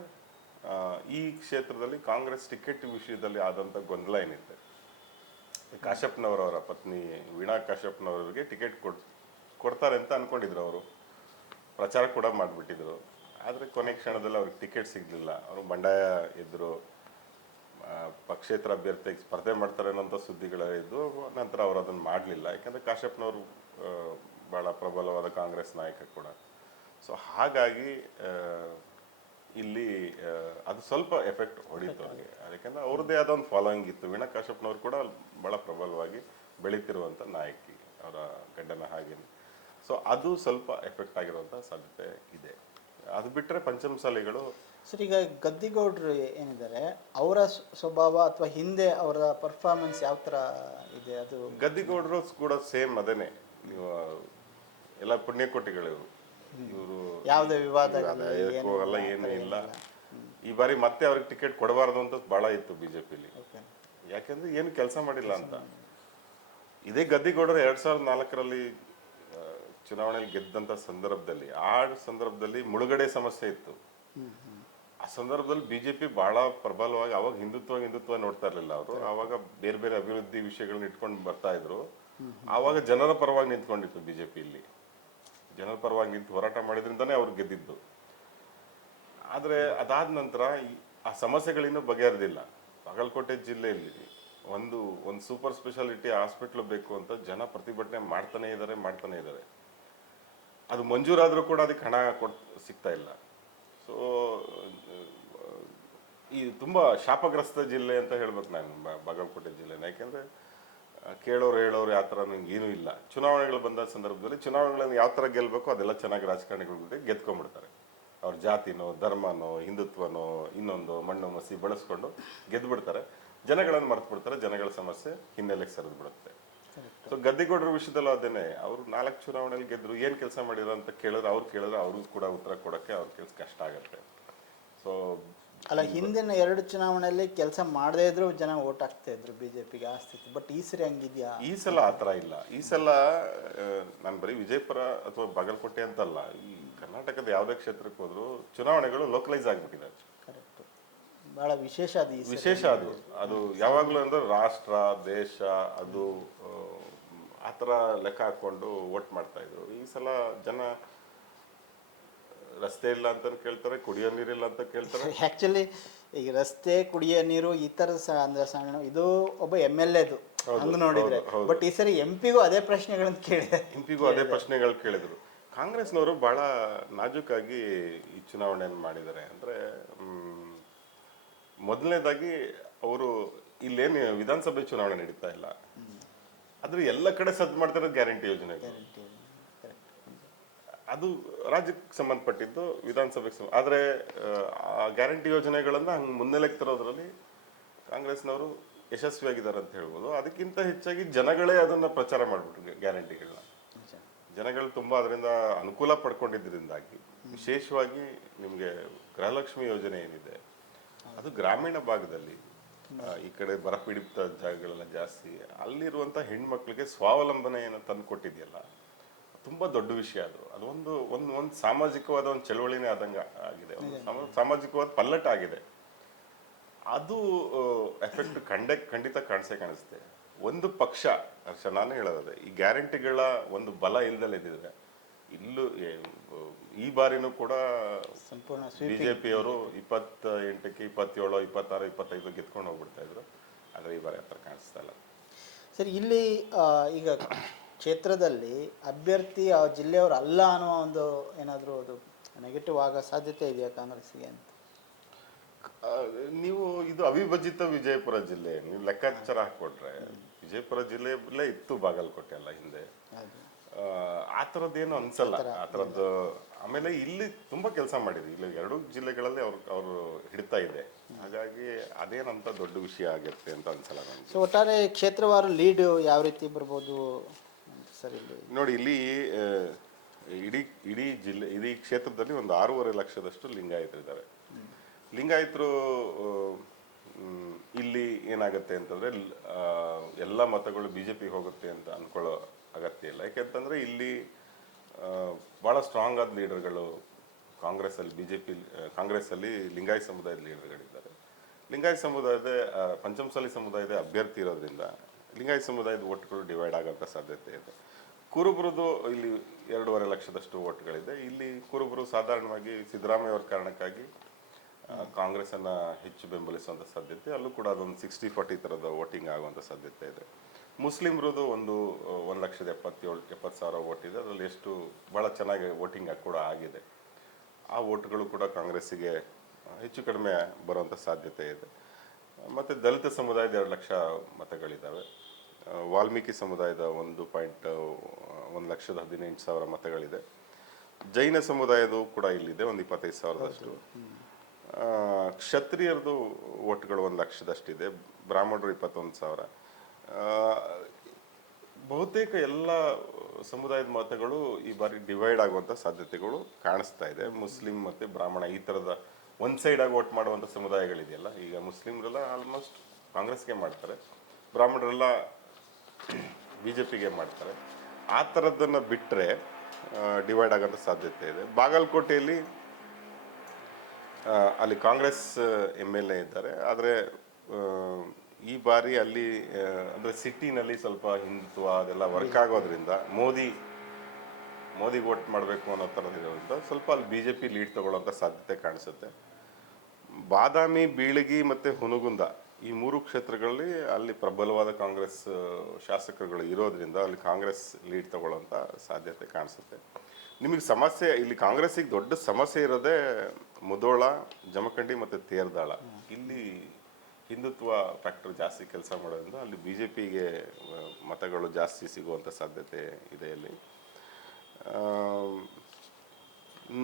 ಈ ಕ್ಷೇತ್ರದಲ್ಲಿ ಕಾಂಗ್ರೆಸ್ ಟಿಕೆಟ್ ವಿಷಯದಲ್ಲಿ ಆದಂಥ ಗೊಂದಲ ಏನಿದೆ, ಕಾಶ್ಯಪ್ನವರವರ ಪತ್ನಿ ವೀಣಾ ಕಾಶ್ಯಪ್ನವರಿಗೆ ಟಿಕೆಟ್ ಕೊಡ್ತಾರೆ ಅಂತ ಅನ್ಕೊಂಡಿದ್ರು. ಅವರು ಪ್ರಚಾರ ಕೂಡ ಮಾಡಿಬಿಟ್ಟಿದ್ರು. ಆದರೆ ಕೊನೆ ಕ್ಷಣದಲ್ಲಿ ಅವ್ರಿಗೆ ಟಿಕೆಟ್ ಸಿಗಲಿಲ್ಲ. ಅವರು ಬಂಡಾಯ ಎದ್ರು, ಪಕ್ಷೇತರ ಅಭ್ಯರ್ಥಿಗೆ ಸ್ಪರ್ಧೆ ಮಾಡ್ತಾರೆ ಅನ್ನೋಂಥ ಸುದ್ದಿಗಳಿದ್ದು. ನಂತರ ಅವರು ಅದನ್ನು ಮಾಡಲಿಲ್ಲ. ಯಾಕಂದರೆ ಕಾಶ್ಯಪ್ನವರು ಭಾಳ ಪ್ರಬಲವಾದ ಕಾಂಗ್ರೆಸ್ ನಾಯಕ ಕೂಡ. ಸೊ ಹಾಗಾಗಿ ಇಲ್ಲಿ ಅದು ಸ್ವಲ್ಪ ಎಫೆಕ್ಟ್ ಹೊಡೀತು ಅವ್ರಿಗೆ. ಯಾಕಂದರೆ ಅವ್ರದ್ದೇ ಆದ ಒಂದು ಫಾಲೋಯಿಂಗ್ ಇತ್ತು. ವೀಣಾ ಕಾಶ್ಯಪ್ನವ್ರು ಕೂಡ ಭಾಳ ಪ್ರಬಲವಾಗಿ ಬೆಳೀತಿರುವಂಥ ನಾಯಕಿ, ಅವರ ಗಂಡನ ಹಾಗೆ. ಸೊ ಅದು ಸ್ವಲ್ಪ ಎಫೆಕ್ಟ್ ಆಗಿರುವಂಥ ಸಾಧ್ಯತೆ ಇದೆ. ಅದು ಬಿಟ್ಟರೆ ಪಂಚಮಸಾಲಿಗಳು ಸರ್, ಈಗ ಗದ್ದಿಗೌಡರು ಏನಿದ್ದಾರೆ, ಅವರ ಸ್ವಭಾವ ಅಥವಾ ಹಿಂದೆ ಅವರ ಪರ್ಫಾರ್ಮೆನ್ಸ್ ಯಾವ ಥರ ಇದೆ? ಅದು ಗದ್ದಿಗೌಡರು ಕೂಡ ಸೇಮ್ ಅದೇನೆ. ನೀವು ಎಲ್ಲ ಪುಣ್ಯಕೋಟಿಗಳು ಇವರು, ಯಾವುದೇ ವಿವಾದ ಎಲ್ಲ ಏನೂ ಇಲ್ಲ. ಈ ಬಾರಿ ಮತ್ತೆ ಅವ್ರಿಗೆ ಟಿಕೆಟ್ ಕೊಡಬಾರ್ದು ಅಂತ ಭಾಳ ಇತ್ತು ಬಿಜೆಪಿಲಿ. ಯಾಕೆಂದ್ರೆ ಏನು ಕೆಲಸ ಮಾಡಿಲ್ಲ ಅಂತ. ಇದೇ ಗದ್ದಿಗೌಡರು 2004ರಲ್ಲಿ ಚುನಾವಣೆಯಲ್ಲಿ ಗೆದ್ದಂಥ ಸಂದರ್ಭದಲ್ಲಿ ಮುಳುಗಡೆ ಸಮಸ್ಯೆ ಇತ್ತು. ಆ ಸಂದರ್ಭದಲ್ಲಿ ಬಿಜೆಪಿ ಬಹಳ ಪ್ರಬಲವಾಗಿ, ಅವಾಗ ಹಿಂದುತ್ವ ನೋಡ್ತಾ ಇರಲಿಲ್ಲ ಅವರು. ಆವಾಗ ಬೇರೆ ಬೇರೆ ಅಭಿವೃದ್ಧಿ ವಿಷಯಗಳನ್ನ ಇಟ್ಕೊಂಡು ಬರ್ತಾ ಇದ್ರು. ಆವಾಗ ಜನರ ಪರವಾಗಿ ನಿಂತ್ಕೊಂಡಿತ್ತು ಬಿಜೆಪಿ. ಇಲ್ಲಿ ಜನರ ಪರವಾಗಿ ನಿಂತು ಹೋರಾಟ ಮಾಡಿದ್ರಿಂದಾನೇ ಅವ್ರು ಗೆದ್ದಿದ್ದು. ಆದರೆ ಅದಾದ ನಂತರ ಆ ಸಮಸ್ಯೆಗಳಿನ್ನೂ ಬಗೆಹರಿದಿಲ್ಲ. ಬಾಗಲಕೋಟೆ ಜಿಲ್ಲೆಯಲ್ಲಿ ಒಂದು ಸೂಪರ್ ಸ್ಪೆಷಾಲಿಟಿ ಹಾಸ್ಪಿಟ್ಲ್ ಬೇಕು ಅಂತ ಜನ ಪ್ರತಿಭಟನೆ ಮಾಡ್ತಾನೆ ಇದ್ದಾರೆ. ಅದು ಮಂಜೂರಾದರೂ ಕೂಡ ಅದಕ್ಕೆ ಹಣ ಸಿಗ್ತಾ ಇಲ್ಲ. ಸೊ ಈ ತುಂಬ ಶಾಪಗ್ರಸ್ತ ಜಿಲ್ಲೆ ಅಂತ ಹೇಳ್ಬೇಕು ನಾನು ಬಾಗಲಕೋಟೆ ಜಿಲ್ಲೆನ. ಯಾಕೆಂದರೆ ಕೇಳೋರು ಹೇಳೋರು ಯಾವ ಥರ ನಂಗೆ ಏನೂ ಇಲ್ಲ. ಚುನಾವಣೆಗಳು ಬಂದ ಸಂದರ್ಭದಲ್ಲಿ ಚುನಾವಣೆಗಳನ್ನು ಯಾವ ಥರ ಗೆಲ್ಲಬೇಕು ಅದೆಲ್ಲ ಚೆನ್ನಾಗಿ ರಾಜಕಾರಣಿಗಳ ಜೊತೆ ಗೆದ್ಕೊಂಡ್ಬಿಡ್ತಾರೆ. ಅವ್ರ ಜಾತಿನೋ, ಧರ್ಮನೋ, ಹಿಂದುತ್ವನೋ, ಇನ್ನೊಂದು ಮಣ್ಣು ಮಸಿ ಬಳಸ್ಕೊಂಡು ಗೆದ್ದುಬಿಡ್ತಾರೆ. ಜನಗಳನ್ನು ಮರೆತು ಬಿಡ್ತಾರೆ. ಜನಗಳ ಸಮಸ್ಯೆ ಹಿನ್ನೆಲೆಗೆ ಸರಿದು ಬಿಡುತ್ತೆ. ಸೊ ಗದ್ದಿಗೌಡರ ವಿಷಯದಲ್ಲೂ ಅದೇನೆ. ಅವರು 4 ಚುನಾವಣೆಯಲ್ಲಿ ಗೆದ್ರು, ಏನು ಕೆಲಸ ಮಾಡಿದ್ರು ಅಂತ ಕೇಳಿದ್ರೆ ಅವ್ರಿಗೂ ಕೂಡ ಉತ್ತರ ಕೊಡೋಕ್ಕೆ ಅವ್ರ ಕೆಲಸ ಕಷ್ಟ ಆಗುತ್ತೆ. ಸೊ ಅಲ್ಲ, ಹಿಂದಿನ 2 ಚುನಾವಣೆಯಲ್ಲಿ ಕೆಲಸ ಮಾಡದೇ ಇದ್ರು ಜನ ಓಟ್ ಹಾಕ್ತಾ ಇದ್ರು ಬಿಜೆಪಿಗೆ, ಆ ಸ್ಥಿತಿ. ಬಟ್ ಈ ಸರಿ ಹಂಗಿದ್ಯಾ? ಈ ಸಲ ಆ ಥರ ಇಲ್ಲ. ಈ ಸಲ ನಾನು ಬರೀ ವಿಜಯಪುರ ಅಥವಾ ಬಾಗಲಕೋಟೆ ಅಂತಲ್ಲ, ಈ ಕರ್ನಾಟಕದ ಯಾವುದೇ ಕ್ಷೇತ್ರಕ್ಕೆ ಹೋದ್ರು ಚುನಾವಣೆಗಳು ಲೋಕಲೈಸ್ ಆಗಿಬಿಟ್ಟಿದೆ. ಕರೆಕ್ಟ್. ಭಾಳ ವಿಶೇಷ ಅದು ಯಾವಾಗಲೂ ಅಂದ್ರೆ ರಾಷ್ಟ್ರ, ದೇಶ, ಅದು ಆ ಥರ ಲೆಕ್ಕ ಹಾಕ್ಕೊಂಡು ವೋಟ್ ಮಾಡ್ತಾ ಇದ್ರು. ಈ ಸಲ ಜನ ರಸ್ತೆ ಇಲ್ಲ ಅಂತ ಕೇಳ್ತಾರೆ, ಕುಡಿಯೋ ನೀರಿಲ್ಲ ಅಂತ ಕೇಳ್ತಾರೆ. ಆ್ಯಕ್ಚುಲಿ ಈಗ ರಸ್ತೆ, ಕುಡಿಯೋ ನೀರು ಈ ಥರ ಅಂದ್ರೆ ಸಣ್ಣ ಇದು ಒಬ್ಬ MLAದು ಹಂಗೆ ನೋಡಿದ್ರೆ. ಬಟ್ ಈ ಸರಿ MP ಗೂ ಅದೇ ಪ್ರಶ್ನೆಗಳನ್ನು ಕೇಳಿದ್ರು. ಕಾಂಗ್ರೆಸ್ನವರು ಬಹಳ ನಾಜೂಕಾಗಿ ಈ ಚುನಾವಣೆಯನ್ನು ಮಾಡಿದ್ದಾರೆ. ಅಂದರೆ ಮೊದಲನೇದಾಗಿ ಅವರು ಇಲ್ಲೇನು ವಿಧಾನಸಭೆ ಚುನಾವಣೆ ನಡೀತಾ ಇಲ್ಲ, ಆದ್ರೆ ಎಲ್ಲ ಕಡೆ ಸದ್ದು ಮಾಡ್ತಿರೋದು ಗ್ಯಾರಂಟಿ ಯೋಜನೆಗಳು. ಅದು ರಾಜ್ಯಕ್ಕೆ ಸಂಬಂಧಪಟ್ಟಿದ್ದು, ವಿಧಾನಸಭೆಗೆ ಆದರೆ ಆ ಗ್ಯಾರಂಟಿ ಯೋಜನೆಗಳನ್ನ ಹಂಗೆ ಮುನ್ನೆಲೆಗೆ ತರೋದ್ರಲ್ಲಿ ಕಾಂಗ್ರೆಸ್ನವರು ಯಶಸ್ವಿಯಾಗಿದ್ದಾರೆ ಅಂತ ಹೇಳ್ಬೋದು. ಅದಕ್ಕಿಂತ ಹೆಚ್ಚಾಗಿ ಜನಗಳೇ ಅದನ್ನ ಪ್ರಚಾರ ಮಾಡಿಬಿಟ್ರು. ಗ್ಯಾರಂಟಿಗಳನ್ನ ಜನಗಳು ತುಂಬ ಅದರಿಂದ ಅನುಕೂಲ ಪಡ್ಕೊಂಡಿದ್ದರಿಂದಾಗಿ, ವಿಶೇಷವಾಗಿ ನಿಮಗೆ ಗೃಹಲಕ್ಷ್ಮಿ ಯೋಜನೆ ಏನಿದೆ ಅದು ಗ್ರಾಮೀಣ ಭಾಗದಲ್ಲಿ, ಈ ಕಡೆ ಬರಪೀಡಿತ ಜಾಗಗಳೆಲ್ಲ ಜಾಸ್ತಿ, ಅಲ್ಲಿರುವಂಥ ಹೆಣ್ಮಕ್ಳಿಗೆ ಸ್ವಾವಲಂಬನೆಯನ್ನು ತಂದು ಕೊಟ್ಟಿದೆಯಲ್ಲ, ತುಂಬ ದೊಡ್ಡ ವಿಷಯ. ಅದು ಒಂದು ಸಾಮಾಜಿಕವಾದ ಒಂದು ಚಳವಳಿನೇ ಆದಂಗೆ ಆಗಿದೆ, ಒಂದು ಸಾಮಾಜಿಕವಾದ ಪಲ್ಲಟ ಆಗಿದೆ. ಅದು ಎಫೆಕ್ಟ್ ಖಂಡಿತ ಕಾಣಿಸುತ್ತೆ. ಒಂದು ಪಕ್ಷ, ನಾನು ಹೇಳೋದೇ, ಈ ಗ್ಯಾರಂಟಿಗಳ ಒಂದು ಬಲ ಇಲ್ದಲ್ಲಿದ್ದಿದ್ರೆ ಈ ಬಾರಿನೂ ಕೂಡ ಸಂಪೂರ್ಣ ಬಿಜೆಪಿಯವರು 28ಕ್ಕೆ 27, 26, 25 ಗೆದ್ಕೊಂಡು ಹೋಗ್ಬಿಡ್ತಾ ಇದ್ರು. ಆದರೆ ಈ ಬಾರಿ ಆ ಥರ ಕಾಣಿಸ್ತಾ ಇಲ್ಲ. ಸರಿ, ಇಲ್ಲಿ ಈಗ ಕ್ಷೇತ್ರದಲ್ಲಿ ಅಭ್ಯರ್ಥಿ ಆ ಜಿಲ್ಲೆಯವರು ಅಲ್ಲ ಅನ್ನೋ ಒಂದು ಏನಾದರೂ ಅದು ನೆಗೆಟಿವ್ ಆಗೋ ಸಾಧ್ಯತೆ ಇದೆಯಾ ಕಾಂಗ್ರೆಸ್ಸಿಗೆ ಅಂತ? ಆ, ನೀವು ಇದು ಅವಿಭಜಿತ ವಿಜಯಪುರ ಜಿಲ್ಲೆ ನೀವು ಲೆಕ್ಕಾಚಾರ ಹಾಕೊಟ್ರೆ ವಿಜಯಪುರ ಜಿಲ್ಲೆಯಲ್ಲೇ ಇತ್ತು ಬಾಗಲಕೋಟೆ ಎಲ್ಲ ಹಿಂದೆ. ಹೌದು. ಆ ಥರದ್ದೇನು ಅನ್ಸಲ್ಲ ಆ ಥರದ್ದು. ಆಮೇಲೆ ಇಲ್ಲಿ ತುಂಬಾ ಕೆಲಸ ಮಾಡಿದ್ವಿ, ಇಲ್ಲಿ ಎರಡೂ ಜಿಲ್ಲೆಗಳಲ್ಲಿ ಅವ್ರು ಹಿಡಿತಾ ಇದೆ. ಹಾಗಾಗಿ ಅದೇನಂತ ದೊಡ್ಡ ವಿಷಯ ಆಗುತ್ತೆ ಅಂತ ಅನ್ಸಲ್ಲ ನನಗೆ. ಸೊ ಒಟ್ಟಾರೆ ಕ್ಷೇತ್ರವಾರು ಲೀಡ್ ಯಾವ ರೀತಿ ಬರ್ಬೋದು ಸರ್ ಇಲ್ಲಿ? ನೋಡಿ ಇಲ್ಲಿ ಇಡೀ ಜಿಲ್ಲೆ ಇಡೀ ಕ್ಷೇತ್ರದಲ್ಲಿ ಒಂದು 6.5 ಲಕ್ಷದಷ್ಟು ಲಿಂಗಾಯತರಿದ್ದಾರೆ. ಲಿಂಗಾಯತರು ಇಲ್ಲಿ ಏನಾಗುತ್ತೆ ಅಂತಂದ್ರೆ ಎಲ್ಲ ಮತಗಳು ಬಿಜೆಪಿಗೆ ಹೋಗುತ್ತೆ ಅಂತ ಅನ್ಕೊಳ್ಳೋ ಅಗತ್ಯ ಇಲ್ಲ. ಯಾಕೆಂತಂದ್ರೆ ಇಲ್ಲಿ ಭಾಳ ಸ್ಟ್ರಾಂಗ್ ಆದ ಲೀಡರ್ಗಳು ಕಾಂಗ್ರೆಸ್ಸಲ್ಲಿ ಲಿಂಗಾಯತ ಸಮುದಾಯದ ಲೀಡರ್ಗಳಿದ್ದಾರೆ. ಲಿಂಗಾಯತ ಸಮುದಾಯದ ಪಂಚಮಸಾಲಿ ಸಮುದಾಯದ ಅಭ್ಯರ್ಥಿ ಇರೋದ್ರಿಂದ ಲಿಂಗಾಯತ ಸಮುದಾಯದ ಓಟ್ಗಳು ಡಿವೈಡ್ ಆಗೋಂಥ ಸಾಧ್ಯತೆ ಇದೆ. ಕುರುಬರದು ಇಲ್ಲಿ 2.5 ಲಕ್ಷದಷ್ಟು ಓಟ್ಗಳಿದೆ. ಇಲ್ಲಿ ಕುರುಬರು ಸಾಧಾರಣವಾಗಿ ಸಿದ್ದರಾಮಯ್ಯ ಅವರ ಕಾರಣಕ್ಕಾಗಿ ಕಾಂಗ್ರೆಸ್ಸನ್ನು ಹೆಚ್ಚು ಬೆಂಬಲಿಸುವಂಥ ಸಾಧ್ಯತೆ, ಅಲ್ಲೂ ಕೂಡ ಅದೊಂದು 60-40 ಥರದ ವೋಟಿಂಗ್ ಆಗುವಂಥ ಸಾಧ್ಯತೆ ಇದೆ. ಮುಸ್ಲಿಮ್ರದ್ದು 1,70,000 ಓಟ್ ಇದೆ. ಅದರಲ್ಲಿ ಎಷ್ಟು ಭಾಳ ಚೆನ್ನಾಗಿ ವೋಟಿಂಗ್ ಕೂಡ ಆಗಿದೆ. ಆ ಓಟ್ಗಳು ಕೂಡ ಕಾಂಗ್ರೆಸ್ಸಿಗೆ ಹೆಚ್ಚು ಕಡಿಮೆ ಬರುವಂಥ ಸಾಧ್ಯತೆ ಇದೆ. ಮತ್ತು ದಲಿತ ಸಮುದಾಯದ 2 ಲಕ್ಷ ಮತಗಳಿದ್ದಾವೆ. ವಾಲ್ಮೀಕಿ ಸಮುದಾಯದ 1,18,000 ಮತಗಳಿದೆ. ಜೈನ ಸಮುದಾಯದು ಕೂಡ ಇಲ್ಲಿದೆ, ಒಂದು 25,000ದಷ್ಟು. ಕ್ಷತ್ರಿಯರದು ಓಟ್ಗಳು 1 ಲಕ್ಷದಷ್ಟಿದೆ. ಬ್ರಾಹ್ಮಣರು 21,000. ಬಹುತೇಕ ಎಲ್ಲ ಸಮುದಾಯದ ಮತಗಳು ಈ ಬಾರಿ ಡಿವೈಡ್ ಆಗುವಂಥ ಸಾಧ್ಯತೆಗಳು ಕಾಣಿಸ್ತಾ ಇದೆ. ಮುಸ್ಲಿಂ ಮತ್ತು ಬ್ರಾಹ್ಮಣ ಈ ಥರದ ಒನ್ ಸೈಡ್ ಆಗಿ ವೋಟ್ ಮಾಡುವಂಥ ಸಮುದಾಯಗಳಿದೆಯಲ್ಲ, ಈಗ ಮುಸ್ಲಿಮ್ರೆಲ್ಲ ಆಲ್ಮೋಸ್ಟ್ ಕಾಂಗ್ರೆಸ್ಗೆ ಮಾಡ್ತಾರೆ, ಬ್ರಾಹ್ಮಣರೆಲ್ಲ BJPಗೆ ಮಾಡ್ತಾರೆ. ಆ ಥರದ್ದನ್ನು ಬಿಟ್ಟರೆ ಡಿವೈಡ್ ಆಗೋಂಥ ಸಾಧ್ಯತೆ ಇದೆ. ಬಾಗಲಕೋಟೆಯಲ್ಲಿ ಅಲ್ಲಿ ಕಾಂಗ್ರೆಸ್ MLA ಇದ್ದಾರೆ. ಆದರೆ ಈ ಬಾರಿ ಅಲ್ಲಿ ಅಂದರೆ ಸಿಟಿನಲ್ಲಿ ಸ್ವಲ್ಪ ಹಿಂದುತ್ವ ಅದೆಲ್ಲ ವರ್ಕ್ ಆಗೋದ್ರಿಂದ ಮೋದಿ ವೋಟ್ ಮಾಡಬೇಕು ಅನ್ನೋ ಥರದಿರೋದ್ರಿಂದ ಸ್ವಲ್ಪ ಅಲ್ಲಿ BJP ಲೀಡ್ ತಗೊಳ್ಳೋಂಥ ಸಾಧ್ಯತೆ ಕಾಣಿಸುತ್ತೆ. ಬಾದಾಮಿ, ಬೀಳಗಿ ಮತ್ತು ಹುನಗುಂದ ಈ 3 ಕ್ಷೇತ್ರಗಳಲ್ಲಿ ಅಲ್ಲಿ ಪ್ರಬಲವಾದ ಕಾಂಗ್ರೆಸ್ ಶಾಸಕರುಗಳು ಇರೋದ್ರಿಂದ ಅಲ್ಲಿ ಕಾಂಗ್ರೆಸ್ ಲೀಡ್ ತಗೊಳ್ಳೋಂಥ ಸಾಧ್ಯತೆ ಕಾಣಿಸುತ್ತೆ. ನಿಮಗೆ ಸಮಸ್ಯೆ ಇಲ್ಲಿ ಕಾಂಗ್ರೆಸ್ಸಿಗೆ ದೊಡ್ಡ ಸಮಸ್ಯೆ ಇರೋದೇ ಮುಧೋಳ, ಜಮಖಂಡಿ ಮತ್ತು ತೇರದಾಳ. ಇಲ್ಲಿ ಹಿಂದುತ್ವ ಫ್ಯಾಕ್ಟರ್ ಜಾಸ್ತಿ ಕೆಲಸ ಮಾಡೋದ್ರಿಂದ ಅಲ್ಲಿ BJPಗೆ ಮತಗಳು ಜಾಸ್ತಿ ಸಿಗುವಂಥ ಸಾಧ್ಯತೆ ಇದೆ. ಇಲ್ಲಿ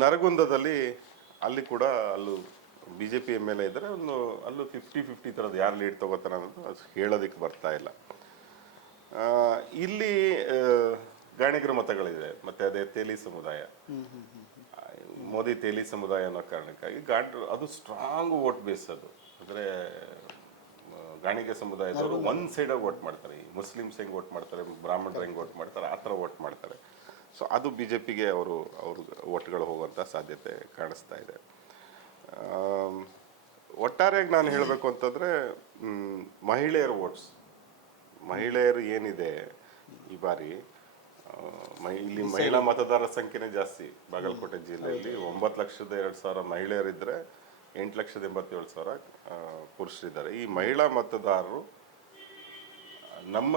ನರಗುಂದದಲ್ಲಿ ಅಲ್ಲಿ ಕೂಡ BJP MLA ಇದ್ದಾರೆ. ಅಲ್ಲೂ 50-50 ಥರದ್ದು ಯಾರು ಲೀಡ್ ತಗೋತಾರೆ ಅನ್ನೋದು ಅದು ಹೇಳೋದಕ್ಕೆ ಬರ್ತಾ ಇಲ್ಲ. ಇಲ್ಲಿ ಗಾಣಿಗರ ಮತಗಳಿದೆ, ಮತ್ತು ಅದೇ ತೇಲಿ ಸಮುದಾಯ, ಮೋದಿ ತೇಲಿ ಸಮುದಾಯ ಅನ್ನೋ ಕಾರಣಕ್ಕಾಗಿ ಅದು ಸ್ಟ್ರಾಂಗ್ ವೋಟ್ ಬೇಸ್. ಅದು ಅಂದರೆ ಗಾಣಿಗ ಸಮುದಾಯದವರು ಒನ್ ಸೈಡಾಗಿ ವೋಟ್ ಮಾಡ್ತಾರೆ. ಈ ಮುಸ್ಲಿಮ್ಸ್ ಹೆಂಗೆ ವೋಟ್ ಮಾಡ್ತಾರೆ, ಬ್ರಾಹ್ಮಣರು ಹೆಂಗೆ ವೋಟ್ ಮಾಡ್ತಾರೆ, ಆ ಥರ ವೋಟ್ ಮಾಡ್ತಾರೆ. ಸೊ ಅದು BJPಗೆ ಅವ್ರ ವೋಟ್ಗಳು ಹೋಗುವಂಥ ಸಾಧ್ಯತೆ ಕಾಣಿಸ್ತಾ ಇದೆ. ಒಟ್ಟಾರೆಯಾಗಿ ನಾನು ಹೇಳಬೇಕು ಅಂತಂದರೆ ಮಹಿಳೆಯರ ವೋಟ್ಸ್, ಮಹಿಳೆಯರು ಏನಿದೆ ಈ ಬಾರಿ ಇಲ್ಲಿ ಮಹಿಳಾ ಮತದಾರರ ಸಂಖ್ಯೆನೇ ಜಾಸ್ತಿ. ಬಾಗಲಕೋಟೆ ಜಿಲ್ಲೆಯಲ್ಲಿ 9,02,000 ಮಹಿಳೆಯರಿದ್ದರೆ 8,87,000 ಪುರುಷರಿದ್ದಾರೆ. ಈ ಮಹಿಳಾ ಮತದಾರರು ನಮ್ಮ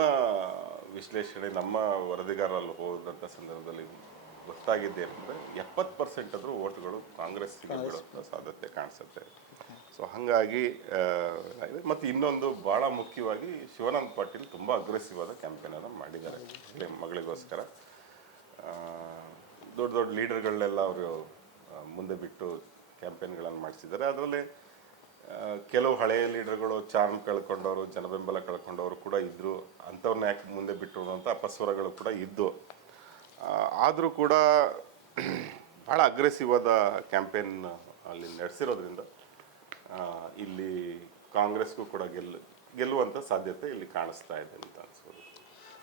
ವಿಶ್ಲೇಷಣೆ, ನಮ್ಮ ವರದಿಗಾರರಲ್ಲಿ ಹೋದಂಥ ಸಂದರ್ಭದಲ್ಲಿ ಗೊತ್ತಾಗಿದ್ದೇನೆಂದರೆ 70% ಆದರೂ ಓಟ್ಗಳು ಕಾಂಗ್ರೆಸ್ಸಿಗೆ ಬೀಳುವಂಥ ಸಾಧ್ಯತೆ ಕಾಣಿಸುತ್ತೆ. ಸೊ ಹಾಗಾಗಿ ಮತ್ತು ಇನ್ನೊಂದು ಭಾಳ ಮುಖ್ಯವಾಗಿ ಶಿವಾನಂದ ಪಾಟೀಲ್ ತುಂಬ ಅಗ್ರೆಸಿವ್ ಆದ ಕ್ಯಾಂಪೇನನ್ನು ಮಾಡಿದ್ದಾರೆ ಮಗಳಿಗೋಸ್ಕರ. ದೊಡ್ಡ ದೊಡ್ಡ ಲೀಡರ್ಗಳನ್ನೆಲ್ಲ ಅವರು ಮುಂದೆ ಬಿಟ್ಟು ಕ್ಯಾಂಪೇನ್ಗಳನ್ನು ಮಾಡಿಸಿದ್ದಾರೆ. ಅದರಲ್ಲಿ ಕೆಲವು ಹಳೆಯ ಲೀಡರ್ಗಳು ಚಾರ್ಮ್ ಕಳ್ಕೊಂಡವರು, ಜನಬೆಂಬಲ ಕಳ್ಕೊಂಡವರು ಕೂಡ ಇದ್ದರು. ಅಂಥವ್ರನ್ನ ಯಾಕೆ ಮುಂದೆ ಬಿಟ್ಟು ಅನ್ನೋಂಥ ಅಪಸ್ವರಗಳು ಕೂಡ ಇದ್ದು. ಆದರೂ ಕೂಡ ಭಾಳ ಅಗ್ರೆಸಿವ್ ಆದ ಕ್ಯಾಂಪೇನ್ ಅಲ್ಲಿ ನಡೆಸಿರೋದ್ರಿಂದ ಇಲ್ಲಿ ಕಾಂಗ್ರೆಸ್ಗೂ ಕೂಡ ಗೆಲ್ಲುವಂಥ ಸಾಧ್ಯತೆ ಇಲ್ಲಿ ಕಾಣಿಸ್ತಾ ಇದೆ ಅಂತ ಅನಿಸ್ಬೋದು.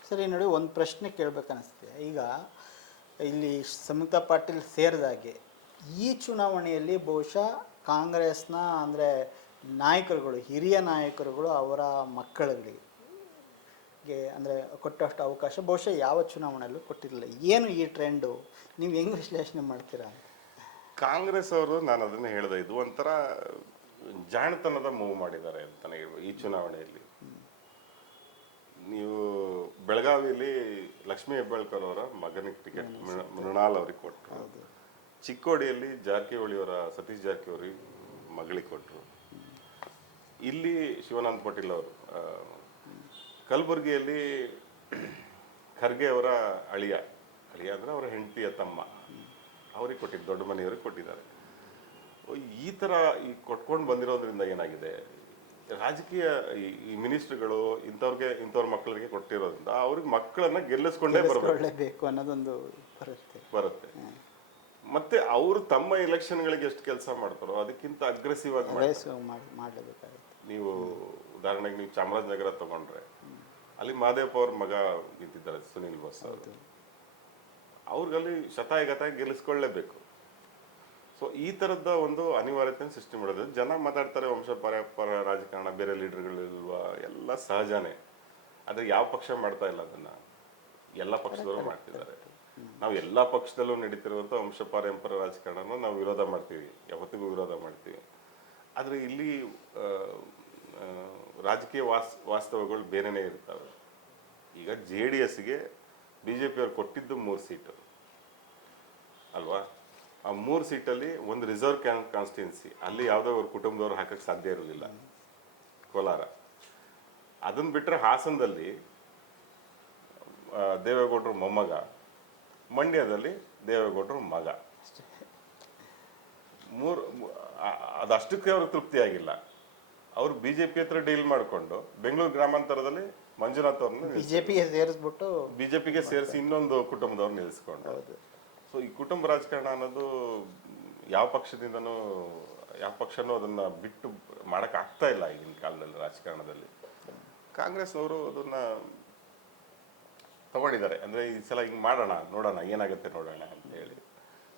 ಸರ್, ಈ ನಡುವೆ ಒಂದು ಪ್ರಶ್ನೆ ಕೇಳಬೇಕನ್ನಿಸುತ್ತೆ. ಈಗ ಇಲ್ಲಿ ಸಮತಾ ಪಾಟೀಲ್ ಸೇರಿದಾಗೆ ಈ ಚುನಾವಣೆಯಲ್ಲಿ ಬಹುಶಃ ಕಾಂಗ್ರೆಸ್ನ ಅಂದರೆ ನಾಯಕರುಗಳು, ಹಿರಿಯ ನಾಯಕರುಗಳು ಅವರ ಮಕ್ಕಳುಗಳಿಗೆ ಅಂದರೆ ಕೊಟ್ಟಷ್ಟು ಅವಕಾಶ ಬಹುಶಃ ಯಾವ ಚುನಾವಣೆಯಲ್ಲೂ ಕೊಟ್ಟಿರಲಿಲ್ಲ. ಏನು ಈ ಟ್ರೆಂಡು, ನೀವು ಹೆಂಗೆ ವಿಶ್ಲೇಷಣೆ ಮಾಡ್ತೀರಾ? ಕಾಂಗ್ರೆಸ್ ಅವರು, ನಾನು ಅದನ್ನು ಹೇಳಿದೆ, ಇದು ಒಂಥರ ಜಾಣತನದ ಮೂವ್ ಮಾಡಿದ್ದಾರೆ ಅಂತಲೇ ಹೇಳ್ಬೋದು ಈ ಚುನಾವಣೆಯಲ್ಲಿ. ನೀವು ಬೆಳಗಾವಿಯಲ್ಲಿ ಲಕ್ಷ್ಮೀ ಹೆಬ್ಬಾಳ್ಕರ್ ಅವರ ಮಗನಿಗೆ ಟಿಕೆಟ್ ಮೃಣಾಲ್ ಅವ್ರಿಗೆ ಕೊಟ್ಟರು. ಚಿಕ್ಕೋಡಿಯಲ್ಲಿ ಜಾರಕಿಹೊಳಿ ಅವರ ಸತೀಶ್ ಜಾರಕಿಹೊಳಿ ಮಗಳಿಗೆ ಕೊಟ್ಟರು. ಇಲ್ಲಿ ಶಿವಾನಂದ ಪಾಟೀಲ್ ಅವರು, ಕಲಬುರಗಿಯಲ್ಲಿ ಖರ್ಗೆ ಅವರ ಅಳಿಯ ಅಂದರೆ ಅವರ ಹೆಂಡತಿಯ ತಮ್ಮ ಅವ್ರಿಗೆ ಕೊಟ್ಟಿದ್ದು, ದೊಡ್ಡ ಮನೆಯವ್ರಿಗೆ ಕೊಟ್ಟಿದ್ದಾರೆ. ಈ ಥರ ಈ ಕೊಟ್ಕೊಂಡು ಬಂದಿರೋದ್ರಿಂದ ಏನಾಗಿದೆ, ರಾಜಕೀಯ ಈ ಮಿನಿಸ್ಟ್ರುಗಳು ಇಂಥವ್ರ ಮಕ್ಕಳಿಗೆ ಕೊಟ್ಟಿರೋದ್ರಿಂದ ಅವ್ರಿಗೆ ಮಕ್ಕಳನ್ನ ಗೆಲ್ಲಿಸ್ಕೊಂಡೇ ಬರಬೇಕು ಅನ್ನೋದೊಂದು ಬರುತ್ತೆ. ಮತ್ತೆ ಅವರು ತಮ್ಮ ಎಲೆಕ್ಷನ್ಗಳಿಗೆ ಎಷ್ಟು ಕೆಲಸ ಮಾಡ್ತಾರೋ ಅದಕ್ಕಿಂತ ಅಗ್ರೆಸಿವ್ ಆಗಿ ಮಾಡಲೇಬೇಕಾಗುತ್ತೆ. ನೀವು ಉದಾಹರಣೆಗೆ ನೀವು ಚಾಮರಾಜನಗರ ತಗೊಂಡ್ರೆ ಅಲ್ಲಿ ಮಹದೇವಪ್ಪ ಅವ್ರ ಮಗ ನಿಂತಿದ್ದಾರೆ, ಸುನಿಲ್ ಬೋಸ್ ಅವರು. ಅವ್ರಿಗಲ್ಲಿ ಶತಾಯಗತಾಯ ಗೆಲ್ಲಿಸ್ಕೊಳ್ಳೇಬೇಕು. ಸೊ ಈ ಥರದ ಒಂದು ಅನಿವಾರ್ಯತೆ ಸೃಷ್ಟಿ ಮಾಡೋದು. ಜನ ಮಾತಾಡ್ತಾರೆ ವಂಶ ಪರ ರಾಜಕಾರಣ, ಬೇರೆ ಲೀಡರ್ಗಳಿಲ್ವಾ, ಎಲ್ಲ ಸಹಜನೇ. ಆದರೆ ಯಾವ ಪಕ್ಷ ಮಾಡ್ತಾ ಇಲ್ಲ ಅದನ್ನ, ಎಲ್ಲ ಪಕ್ಷದವರು ಮಾಡ್ತಿದ್ದಾರೆ. ನಾವು ಎಲ್ಲ ಪಕ್ಷದಲ್ಲೂ ನಡೀತಿರುವಂಥ ವಂಶ ಪಾರಂಪರ ರಾಜಕಾರಣನ ನಾವು ವಿರೋಧ ಮಾಡ್ತೀವಿ, ಯಾವತ್ತಿಗೂ ವಿರೋಧ ಮಾಡ್ತೀವಿ. ಆದರೆ ಇಲ್ಲಿ ರಾಜಕೀಯ ವಾಸ್ತವಗಳು ಬೇರೆನೇ ಇರ್ತವೆ. ಈಗ JDSಗೆ BJP ಅವ್ರು ಕೊಟ್ಟಿದ್ದು 3 ಸೀಟು ಅಲ್ವಾ? ಆ 3 ಸೀಟಲ್ಲಿ ಒಂದು ರಿಸರ್ವ್ ಕಾನ್ಸ್ಟಿಟ್ಯೂನ್ಸಿ, ಅಲ್ಲಿ ಯಾವುದೋ ಅವ್ರ ಕುಟುಂಬದವ್ರು ಹಾಕಕ್ಕೆ ಸಾಧ್ಯ ಇರೋದಿಲ್ಲ, ಕೋಲಾರ. ಅದನ್ನ ಬಿಟ್ಟರೆ ಹಾಸನದಲ್ಲಿ ದೇವೇಗೌಡರು ಮೊಮ್ಮಗ, ಮಂಡ್ಯದಲ್ಲಿ ದೇವೇಗೌಡರು ಮಗ. ಅದಷ್ಟಕ್ಕೆ ಅವ್ರಿಗೆ ತೃಪ್ತಿ ಆಗಿಲ್ಲ. ಅವರು BJP ಹತ್ರ ಡೀಲ್ ಮಾಡಿಕೊಂಡು ಬೆಂಗಳೂರು ಗ್ರಾಮಾಂತರದಲ್ಲಿ ಮಂಜುನಾಥ್ ಅವ್ರನ್ನ BJPಗೆ ಸೇರಿಸಿ ಇನ್ನೊಂದು ಕುಟುಂಬದವ್ರು ನಿಲ್ಲಿಸ್ಕೊಂಡು. ಸೊ ಈ ಕುಟುಂಬ ರಾಜಕಾರಣ ಅನ್ನೋದು ಯಾವ ಪಕ್ಷನೂ ಅದನ್ನ ಬಿಟ್ಟು ಮಾಡಕ್ ಆಗ್ತಾ ಇಲ್ಲ ಈಗಿನ ಕಾಲದಲ್ಲಿ ರಾಜಕಾರಣದಲ್ಲಿ. ಕಾಂಗ್ರೆಸ್ನವರು ಅದನ್ನ ತಗೊಂಡಿದ್ದಾರೆ. ಅಂದ್ರೆ ಈ ಸಲ ಹಿಂಗ್ ಮಾಡೋಣ, ನೋಡೋಣ ಏನಾಗುತ್ತೆ ನೋಡೋಣ ಅಂತ ಹೇಳಿ.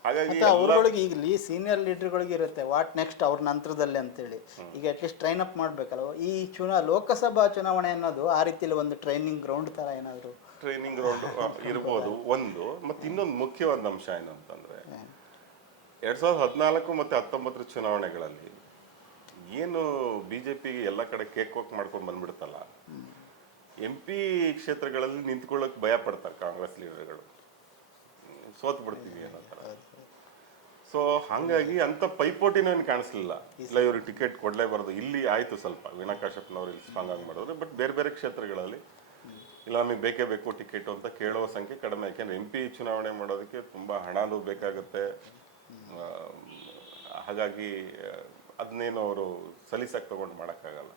ಹಾಗಾಗಿ ಅವ್ರೊಳಗೆ ಈಗ ಸೀನಿಯರ್ ಲೀಡರ್ಗಳಿಗೆ ಇರುತ್ತೆ ವಾಟ್ ನೆಕ್ಸ್ಟ್ ಅವ್ರ ನಂತರದಲ್ಲಿ ಅಂತೇಳಿ. ಈಗ ಅಟ್ಲೀಸ್ಟ್ ಟ್ರೈನ್ ಅಪ್ ಮಾಡ್ಬೇಕಲ್ವ. ಈ ಲೋಕಸಭಾ ಚುನಾವಣೆ ಅನ್ನೋದು ಆ ರೀತಿಯಲ್ಲಿ ಒಂದು ಟ್ರೈನಿಂಗ್ ಗ್ರೌಂಡ್ ತರ ಏನಾದ್ರು ಟ್ರೈನಿಂಗ್ ಗ್ರೌಂಡ್ ಇರ್ಬೋದು ಒಂದು. ಮತ್ತೆ ಇನ್ನೊಂದು ಮುಖ್ಯವಾದ ಅಂಶ ಏನು ಅಂತಂದ್ರೆ 2014 ಮತ್ತೆ 19 ಚುನಾವಣೆಗಳಲ್ಲಿ ಏನು BJPಗೆ ಎಲ್ಲ ಕಡೆ ಕೇಕ್ ವಾಕ್ ಮಾಡ್ಕೊಂಡು ಬಂದ್ಬಿಡ್ತಲ್ಲ, MP ಕ್ಷೇತ್ರಗಳಲ್ಲಿ ನಿಂತ್ಕೊಳ್ಳೋಕೆ ಭಯ ಪಡ್ತಾರೆ ಕಾಂಗ್ರೆಸ್ ಲೀಡರ್ಗಳು, ಸೋತ್ ಬಿಡ್ತೀವಿ ಅನ್ನೋ ಥರ. ಸೊ ಹಾಗಾಗಿ ಅಂತ ಪೈಪೋಟಿನೂ ಏನು ಕಾಣಿಸ್ಲಿಲ್ಲ. ಇಲ್ಲ ಇವ್ರಿಗೆ ಟಿಕೆಟ್ ಕೊಡಲೇಬಾರ್ದು, ಇಲ್ಲಿ ಆಯ್ತು ಸ್ವಲ್ಪ ವೀಣಾ ಕಾಶ್ಯಪ್ನವ್ರು ಇಲ್ಲಿ ಸ್ಟ್ರಾಂಗ್ ಆಗಿ ಮಾಡಿದ್ರೆ. ಬಟ್ ಬೇರೆ ಬೇರೆ ಕ್ಷೇತ್ರಗಳಲ್ಲಿ ಇಲ್ಲ ನಮಗೆ ಬೇಕೇ ಬೇಕು ಟಿಕೆಟ್ ಅಂತ ಕೇಳೋ ಸಂಖ್ಯೆ ಕಡಿಮೆ. ಯಾಕೆಂದ್ರೆ MP ಚುನಾವಣೆ ಮಾಡೋದಕ್ಕೆ ತುಂಬ ಹಣನೂ ಬೇಕಾಗುತ್ತೆ. ಹಾಗಾಗಿ ಅದನ್ನೇನು ಅವರು ಸಲೀಸಾಗಿ ತಗೊಂಡು ಮಾಡೋಕ್ಕಾಗಲ್ಲ.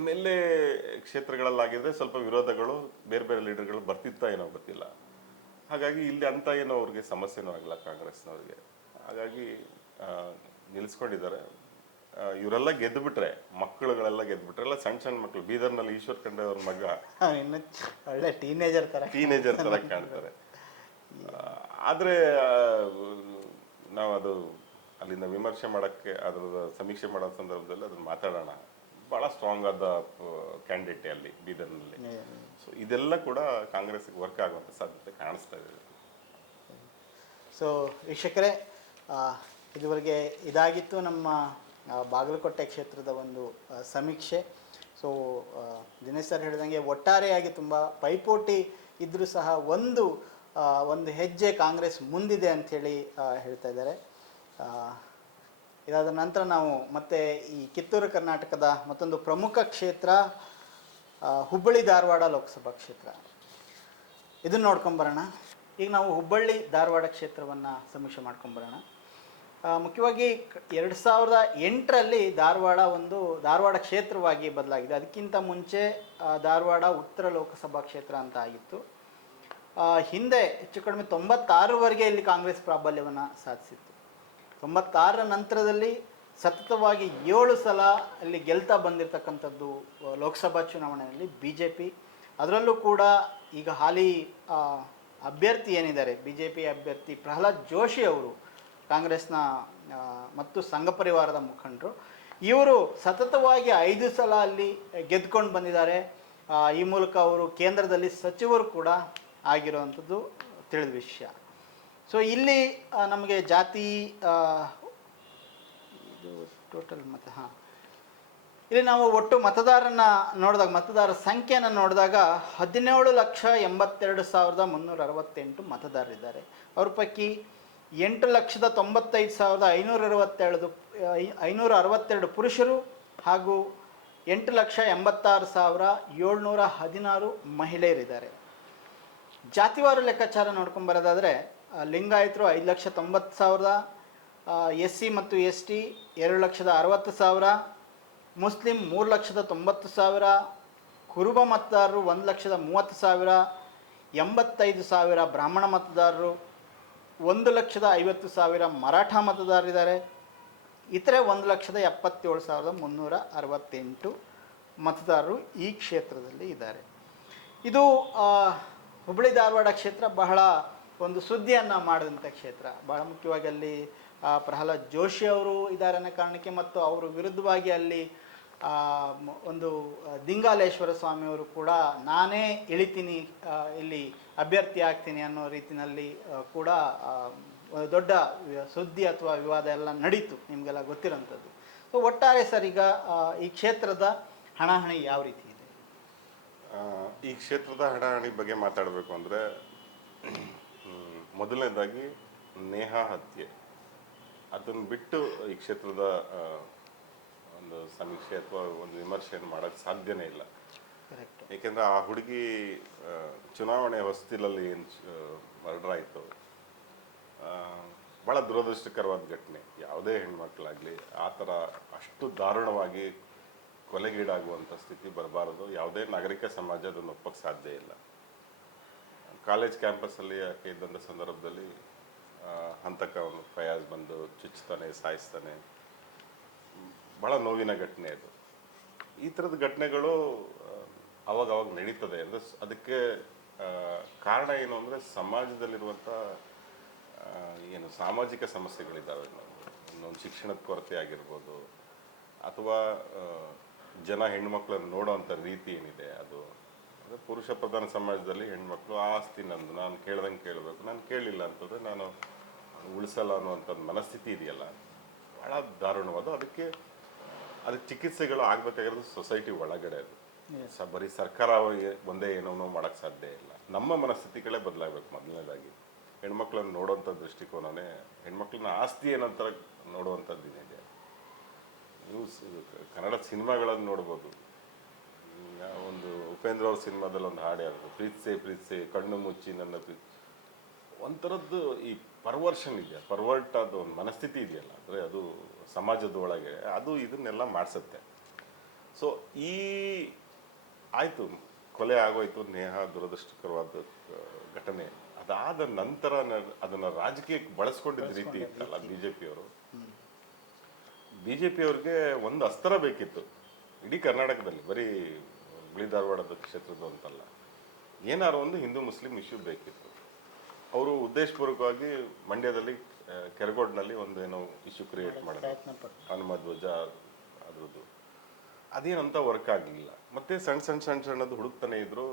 MLA ಕ್ಷೇತ್ರಗಳಲ್ಲಾಗಿದ್ರೆ ಸ್ವಲ್ಪ ವಿರೋಧಗಳು ಬೇರೆ ಬೇರೆ ಲೀಡರ್ಗಳು ಬರ್ತಿತ್ತಾ ಏನೋ ಗೊತ್ತಿಲ್ಲ. ಹಾಗಾಗಿ ಇಲ್ಲಿ ಅಂತ ಏನೋ ಅವ್ರಿಗೆ ಸಮಸ್ಯೆನೂ ಆಗಿಲ್ಲ ಕಾಂಗ್ರೆಸ್ನವ್ರಿಗೆ. ಹಾಗಾಗಿ ನಿಲ್ಲಿಸ್ಕೊಂಡಿದ್ದಾರೆ. ಇವರೆಲ್ಲ ಗೆದ್ದುಬಿಟ್ರೆ, ಮಕ್ಕಳುಗಳೆಲ್ಲ ಗೆದ್ದುಬಿಟ್ರೆ, ಎಲ್ಲ ಸಣ್ಣ ಸಣ್ಣ ಮಕ್ಕಳು. ಬೀದರ್ನಲ್ಲಿ ಈಶ್ವರ್ ಖಂಡ್ರೆ ಅವ್ರ ಮಗ ಒಳ್ಳೆ ಟೀನೇಜರ್ ತರ ಕಾಣ್ತಾರೆ. ಆದರೆ ನಾವು ಅದು ಅಲ್ಲಿಂದ ವಿಮರ್ಶೆ ಮಾಡೋಕ್ಕೆ, ಅದರ ಸಮೀಕ್ಷೆ ಮಾಡೋ ಸಂದರ್ಭದಲ್ಲಿ ಅದನ್ನ ಮಾತಾಡೋಣ. ಭಾಳ ಸ್ಟ್ರಾಂಗ್ ಆದ ಕ್ಯಾಂಡಿಡೇಟ್ ಅಲ್ಲಿ ಬೀದರ್ನಲ್ಲಿ. ಸೊ ಇದೆಲ್ಲ ಕೂಡ ಕಾಂಗ್ರೆಸ್ಗೆ ವರ್ಕ್ ಆಗುವಂಥ ಸಾಧ್ಯತೆ ಕಾಣಿಸ್ತಾ ಇದೆ. ಸೊ ವೀಕ್ಷಕರೇ, ಇದುವರೆಗೆ ಇದಾಗಿತ್ತು ನಮ್ಮ ಬಾಗಲಕೋಟೆ ಕ್ಷೇತ್ರದ ಒಂದು ಸಮೀಕ್ಷೆ. ಸೊ ದಿನೇಶ್ ಸರ್ ಹೇಳಿದಂಗೆ ಒಟ್ಟಾರೆಯಾಗಿ ತುಂಬ ಪೈಪೋಟಿ ಇದ್ದರೂ ಸಹ ಒಂದು ಹೆಜ್ಜೆ ಕಾಂಗ್ರೆಸ್ ಮುಂದಿದೆ ಅಂಥೇಳಿ ಹೇಳ್ತಾ ಇದ್ದಾರೆ. ಇದಾದ ನಂತರ ನಾವು ಮತ್ತೆ ಈ ಕಿತ್ತೂರು ಕರ್ನಾಟಕದ ಮತ್ತೊಂದು ಪ್ರಮುಖ ಕ್ಷೇತ್ರ ಹುಬ್ಬಳ್ಳಿ ಧಾರವಾಡ ಲೋಕಸಭಾ ಕ್ಷೇತ್ರ, ಇದನ್ನು ನೋಡ್ಕೊಂಬರೋಣ. ಈಗ ನಾವು ಹುಬ್ಬಳ್ಳಿ ಧಾರವಾಡ ಕ್ಷೇತ್ರವನ್ನು ಸಮೀಕ್ಷೆ ಮಾಡ್ಕೊಂಬರೋಣ. ಮುಖ್ಯವಾಗಿ 2008ರಲ್ಲಿ ಧಾರವಾಡ ಕ್ಷೇತ್ರವಾಗಿ ಬದಲಾಗಿದೆ. ಅದಕ್ಕಿಂತ ಮುಂಚೆ ಧಾರವಾಡ ಉತ್ತರ ಲೋಕಸಭಾ ಕ್ಷೇತ್ರ ಅಂತ ಆಗಿತ್ತು. ಹಿಂದೆ ಹೆಚ್ಚು ಕಡಿಮೆ 96ವರೆಗೆ ಇಲ್ಲಿ ಕಾಂಗ್ರೆಸ್ ಪ್ರಾಬಲ್ಯವನ್ನು ಸಾಧಿಸಿತ್ತು. 96ರ ನಂತರದಲ್ಲಿ ಸತತವಾಗಿ 7 ಸಲ ಅಲ್ಲಿ ಗೆಲ್ತಾ ಬಂದಿರತಕ್ಕಂಥದ್ದು ಲೋಕಸಭಾ ಚುನಾವಣೆಯಲ್ಲಿ BJP. ಅದರಲ್ಲೂ ಕೂಡ ಈಗ ಹಾಲಿ ಅಭ್ಯರ್ಥಿ ಏನಿದ್ದಾರೆ BJP ಅಭ್ಯರ್ಥಿ ಪ್ರಹ್ಲಾದ್ ಜೋಶಿ ಅವರು, ಕಾಂಗ್ರೆಸ್ನ ಮತ್ತು ಸಂಘ ಪರಿವಾರದ ಮುಖಂಡರು, ಇವರು ಸತತವಾಗಿ 5 ಸಲ ಅಲ್ಲಿ ಗೆದ್ಕೊಂಡು ಬಂದಿದ್ದಾರೆ. ಈ ಮೂಲಕ ಅವರು ಕೇಂದ್ರದಲ್ಲಿ ಸಚಿವರು ಕೂಡ ಆಗಿರುವಂಥದ್ದು ತಿಳಿದ ವಿಷಯ. ಸೊ ಇಲ್ಲಿ ನಮಗೆ ಜಾತಿ ಇದು ಟೋಟಲ್ ಮತ್ತು ಇಲ್ಲಿ ನಾವು ಒಟ್ಟು ಮತದಾರರ ಸಂಖ್ಯೆಯನ್ನು ನೋಡಿದಾಗ 17,82,368 ಮತದಾರರಿದ್ದಾರೆ. ಅವ್ರ ಪೈಕಿ 8,95,562 ಪುರುಷರು ಹಾಗೂ 8,86,716 ಮಹಿಳೆಯರಿದ್ದಾರೆ. ಜಾತಿವಾರು ಲೆಕ್ಕಾಚಾರ ನೋಡ್ಕೊಂಬರೋದಾದರೆ ಲಿಂಗಾಯತರು 5,90,000, SC ಮತ್ತು ST 2,60,000, ಮುಸ್ಲಿಂ 3,90,000, ಕುರುಬ ಮತದಾರರು 1,30,000, 85,000 ಬ್ರಾಹ್ಮಣ ಮತದಾರರು, 1,50,000 ಮರಾಠ ಮತದಾರರಿದ್ದಾರೆ. ಇತರೆ 1,77,368 ಮತದಾರರು ಈ ಕ್ಷೇತ್ರದಲ್ಲಿ ಇದ್ದಾರೆ. ಇದು ಹುಬ್ಬಳ್ಳಿ ಧಾರವಾಡ ಕ್ಷೇತ್ರ ಬಹಳ ಒಂದು ಸುದ್ದಿಯನ್ನು ಮಾಡಿದಂಥ ಕ್ಷೇತ್ರ. ಬಹಳ ಮುಖ್ಯವಾಗಿ ಅಲ್ಲಿ ಪ್ರಹ್ಲಾದ್ ಜೋಶಿ ಅವರು ಇದ್ದಾರೆ ಅನ್ನೋ ಕಾರಣಕ್ಕೆ ಮತ್ತು ಅವರು ವಿರುದ್ಧವಾಗಿ ಅಲ್ಲಿ ಒಂದು ದಿಂಗಾಲೇಶ್ವರ ಸ್ವಾಮಿಯವರು ಕೂಡ ನಾನೇ ಇಳಿತೀನಿ ಇಲ್ಲಿ ಅಭ್ಯರ್ಥಿ ಆಗ್ತೀನಿ ಅನ್ನೋ ರೀತಿಯಲ್ಲಿ ಕೂಡ ದೊಡ್ಡ ಸುದ್ದಿ ಅಥವಾ ವಿವಾದ ಎಲ್ಲ ನಡೀತು, ನಿಮಗೆಲ್ಲ ಗೊತ್ತಿರೋಂಥದ್ದು. ಸೊ ಒಟ್ಟಾರೆ ಸರ್, ಈಗ ಈ ಕ್ಷೇತ್ರದ ಹಣಾಹಣಿ ಯಾವ ರೀತಿ ಇದೆ? ಈ ಕ್ಷೇತ್ರದ ಹಣಾಹಣಿ ಬಗ್ಗೆ ಮಾತಾಡಬೇಕು ಅಂದರೆ ಮೊದಲನೇದಾಗಿ ನೇಹಾ ಹತ್ಯೆ ಅದನ್ನು ಬಿಟ್ಟು ಈ ಕ್ಷೇತ್ರದ ಒಂದು ಸಮೀಕ್ಷೆ ಅಥವಾ ಒಂದು ವಿಮರ್ಶೆಯನ್ನು ಮಾಡೋಕ್ಕೆ ಸಾಧ್ಯನೇ ಇಲ್ಲ. ಏಕೆಂದರೆ ಆ ಹುಡುಗಿ ಚುನಾವಣೆ ಹೊಸ್ತಿಲಲ್ಲಿ ಏನು ಮರ್ಡರ್ ಆಯಿತು, ಭಾಳ ದುರದೃಷ್ಟಕರವಾದ ಘಟನೆ. ಯಾವುದೇ ಹೆಣ್ಮಕ್ಳಾಗಲಿ ಆ ಥರ ಅಷ್ಟು ದಾರುಣವಾಗಿ ಕೊಲೆಗೀಡಾಗುವಂಥ ಸ್ಥಿತಿ ಬರಬಾರದು. ಯಾವುದೇ ನಾಗರಿಕ ಸಮಾಜ ಅದನ್ನು ಒಪ್ಪಕ್ಕೆ ಸಾಧ್ಯ ಇಲ್ಲ. ಕಾಲೇಜ್ ಕ್ಯಾಂಪಸ್ಸಲ್ಲಿ ಆಕೆ ಇದ್ದಂಥ ಸಂದರ್ಭದಲ್ಲಿ ಹಂತಕ ಅವನು ಫಯಾಜ್ ಬಂದು ಚುಚ್ಚುತ್ತಾನೆ, ಸಾಯಿಸ್ತಾನೆ. ಭಾಳ ನೋವಿನ ಘಟನೆ ಅದು. ಈ ಥರದ ಘಟನೆಗಳು ಅವಾಗವಾಗ ನಡೀತದೆ. ಅಂದರೆ ಅದಕ್ಕೆ ಕಾರಣ ಏನು ಅಂದರೆ ಸಮಾಜದಲ್ಲಿರುವಂಥ ಏನು ಸಾಮಾಜಿಕ ಸಮಸ್ಯೆಗಳಿದ್ದಾವೆ. ಇನ್ನೊಂದು ಶಿಕ್ಷಣದ ಕೊರತೆ ಆಗಿರ್ಬೋದು, ಅಥವಾ ಜನ ಹೆಣ್ಮಕ್ಳನ್ನು ನೋಡೋವಂಥ ರೀತಿ ಏನಿದೆ ಅದು. ಅಂದರೆ ಪುರುಷ ಪ್ರಧಾನ ಸಮಾಜದಲ್ಲಿ ಹೆಣ್ಮಕ್ಳು ಆಸ್ತಿ ನಂದು, ನಾನು ಕೇಳ್ದಂಗೆ ಕೇಳಬೇಕು, ನಾನು ಕೇಳಿಲ್ಲ ಅಂತಂದರೆ ನಾನು ಉಳಿಸಲ್ಲ ಅನ್ನುವಂಥದ್ದು ಮನಸ್ಥಿತಿ ಇದೆಯಲ್ಲ, ಭಾಳ ದಾರುಣವಾದ. ಅದಕ್ಕೆ ಚಿಕಿತ್ಸೆಗಳು ಆಗಬೇಕಾಗಿರೋದು ಸೊಸೈಟಿ ಒಳಗಡೆ. ಅದು ಬರೀ ಸರ್ಕಾರ ಒಂದೇ ಏನೋ ಮಾಡೋಕ್ಕೆ ಸಾಧ್ಯ ಇಲ್ಲ. ನಮ್ಮ ಮನಸ್ಥಿತಿಗಳೇ ಬದಲಾಗಬೇಕು. ಮೊದಲನೇದಾಗಿ ಹೆಣ್ಮಕ್ಳನ್ನು ನೋಡೋವಂಥ ದೃಷ್ಟಿಕೋನನೇ, ಹೆಣ್ಮಕ್ಳನ್ನ ಆಸ್ತಿ ಏನಂತ ನೋಡುವಂಥದ್ದು ಏನಿದೆ. ನೀವು ಕನ್ನಡ ಸಿನಿಮಾಗಳನ್ನು ನೋಡ್ಬೋದು. ಒಂದು ಉಪೇಂದ್ರ ಅವ್ರ ಸಿನಿಮಾದಲ್ಲಿ ಒಂದು ಹಾಡು ಯಾವುದು, ಪ್ರೀತಿಸೆ ಕಣ್ಣು ಮುಚ್ಚಿ ನನ್ನ ಪ್ರೀತಿ. ಒಂಥರದ್ದು ಈ ಪರ್ವರ್ಷನ್ ಇದೆಯಾ, ಪರ್ವರ್ಟ್ ಅದು ಒಂದು ಮನಸ್ಥಿತಿ ಇದೆಯಲ್ಲ, ಅಂದರೆ ಅದು ಸಮಾಜದ ಒಳಗೆ ಅದು ಇದನ್ನೆಲ್ಲ ಮಾಡಿಸುತ್ತೆ. ಸೊ ಈ ಆಯಿತು, ಕೊಲೆ ಆಗೋಯ್ತು, ನೇಹಾ ದುರದೃಷ್ಟಕರವಾದ ಘಟನೆ. ಅದಾದ ನಂತರ ಅದನ್ನು ರಾಜಕೀಯಕ್ಕೆ ಬಳಸ್ಕೊಂಡಿದ್ದ ರೀತಿ ಇತ್ತಲ್ಲ ಬಿ ಜೆ ಪಿಯವ್ರಿಗೆ ಒಂದು ಅಸ್ತ್ರ ಬೇಕಿತ್ತು ಇಡೀ ಕರ್ನಾಟಕದಲ್ಲಿ, ಬರೀ ಹುಬ್ಬಳ್ಳಿ ಧಾರವಾಡದ ಕ್ಷೇತ್ರದ ಅಂತಲ್ಲ. ಏನಾರು ಒಂದು ಹಿಂದೂ ಮುಸ್ಲಿಂ ಇಶ್ಯೂ ಬೇಕಿತ್ತು. ಅವರು ಉದ್ದೇಶಪೂರ್ವಕವಾಗಿ ಮಂಡ್ಯದಲ್ಲಿ ಕೆರಗೋಡ್ನಲ್ಲಿ ಒಂದು ಏನೋ ಇಶ್ಯೂ ಕ್ರಿಯೇಟ್ ಮಾಡಿದ್ರು, ಹನುಮ ಧ್ವಜ ಅದ್ರದ್ದು. ಅದೇನಂತ ವರ್ಕ್ ಆಗಲಿಲ್ಲ. ಮತ್ತೆ ಸಣ್ಣದು ಹುಡುಕ್ತಾನೆ ಇದ್ರು,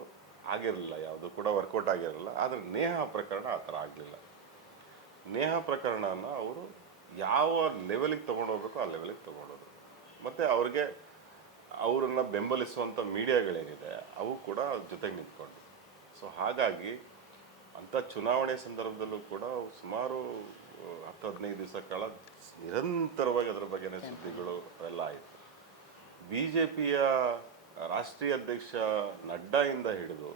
ಆಗಿರಲಿಲ್ಲ, ಯಾವುದು ಕೂಡ ವರ್ಕೌಟ್ ಆಗಿರಲಿಲ್ಲ. ಆದರೆ ನೇಹಾ ಪ್ರಕರಣ ಆ ಥರ ಆಗಲಿಲ್ಲ. ನೇಹಾ ಪ್ರಕರಣನ ಅವರು ಯಾವ ಲೆವೆಲಿಗೆ ತೊಗೊಂಡೋಗ್ಬೇಕು ಆ ಲೆವೆಲಿಗೆ ತೊಗೊಂಡೋದ್ರು. ಮತ್ತು ಅವ್ರಿಗೆ ಅವರನ್ನು ಬೆಂಬಲಿಸುವಂಥ ಮೀಡಿಯಾಗಳೇನಿದೆ ಅವು ಕೂಡ ಜೊತೆಗೆ ನಿಂತ್ಕೊಂಡು. ಸೊ ಹಾಗಾಗಿ ಅಂಥ ಚುನಾವಣೆ ಸಂದರ್ಭದಲ್ಲೂ ಕೂಡ ಸುಮಾರು 10-15 ದಿವಸ ಕಾಲ ನಿರಂತರವಾಗಿ ಅದರ ಬಗ್ಗೆನೇ ಸುದ್ದಿಗಳು ಎಲ್ಲ ಆಯಿತು. ಬಿ ಜೆ ಪಿಯ ರಾಷ್ಟ್ರೀಯ ಅಧ್ಯಕ್ಷ ನಡ್ಡಾಯಿಂದ ಹಿಡಿದು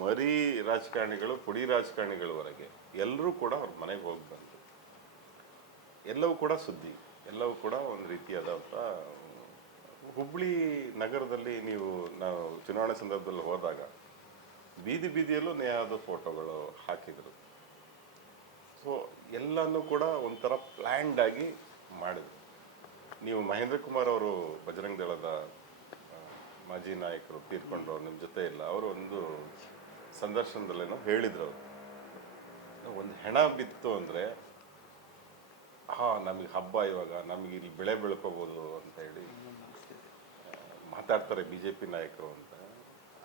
ಮರಿ ರಾಜಕಾರಣಿಗಳು, ಪುಡಿ ರಾಜಕಾರಣಿಗಳವರೆಗೆ ಎಲ್ಲರೂ ಕೂಡ ಅವ್ರ ಮನೆಗೆ ಹೋಗಿ ಬಂದರು. ಎಲ್ಲವೂ ಕೂಡ ಸುದ್ದಿ, ಎಲ್ಲವೂ ಕೂಡ ಒಂದು ರೀತಿಯಾದಂಥ. ಹುಬ್ಬಳ್ಳಿ ನಗರದಲ್ಲಿ ನಾವು ಚುನಾವಣೆ ಸಂದರ್ಭದಲ್ಲಿ ಹೋದಾಗ ಬೀದಿಯಲ್ಲೂ ನೇಹಾದ ಫೋಟೋಗಳು ಹಾಕಿದರು. ಸೊ ಎಲ್ಲನೂ ಕೂಡ ಒಂಥರ ಪ್ಲ್ಯಾಂಡ್ ಆಗಿ ಮಾಡಿದ್ರು. ನೀವು ಮಹೇಂದ್ರ ಕುಮಾರ್ ಅವರು ಬಜರಂಗ ದಳದ ಮಾಜಿ ನಾಯಕರು ತೀರ್ಕೊಂಡ್ರು, ನಿಮ್ಮ ಜೊತೆ ಇಲ್ಲ, ಅವರು ಒಂದು ಸಂದರ್ಶನದಲ್ಲೇನೋ ಹೇಳಿದ್ರು, ಅವರು ಒಂದು ಹೆಣ ಬಿತ್ತು ಅಂದರೆ ನಮಗೆ ಹಬ್ಬ, ಇವಾಗ ನಮಗೆ ಇಲ್ಲಿ ಬೆಳೆ ಬೆಳ್ಕೋಬೋದು ಅಂತ ಹೇಳಿ ಮಾತಾಡ್ತಾರೆ ಬಿ ಜೆ ಪಿ ನಾಯಕರು ಅಂತ.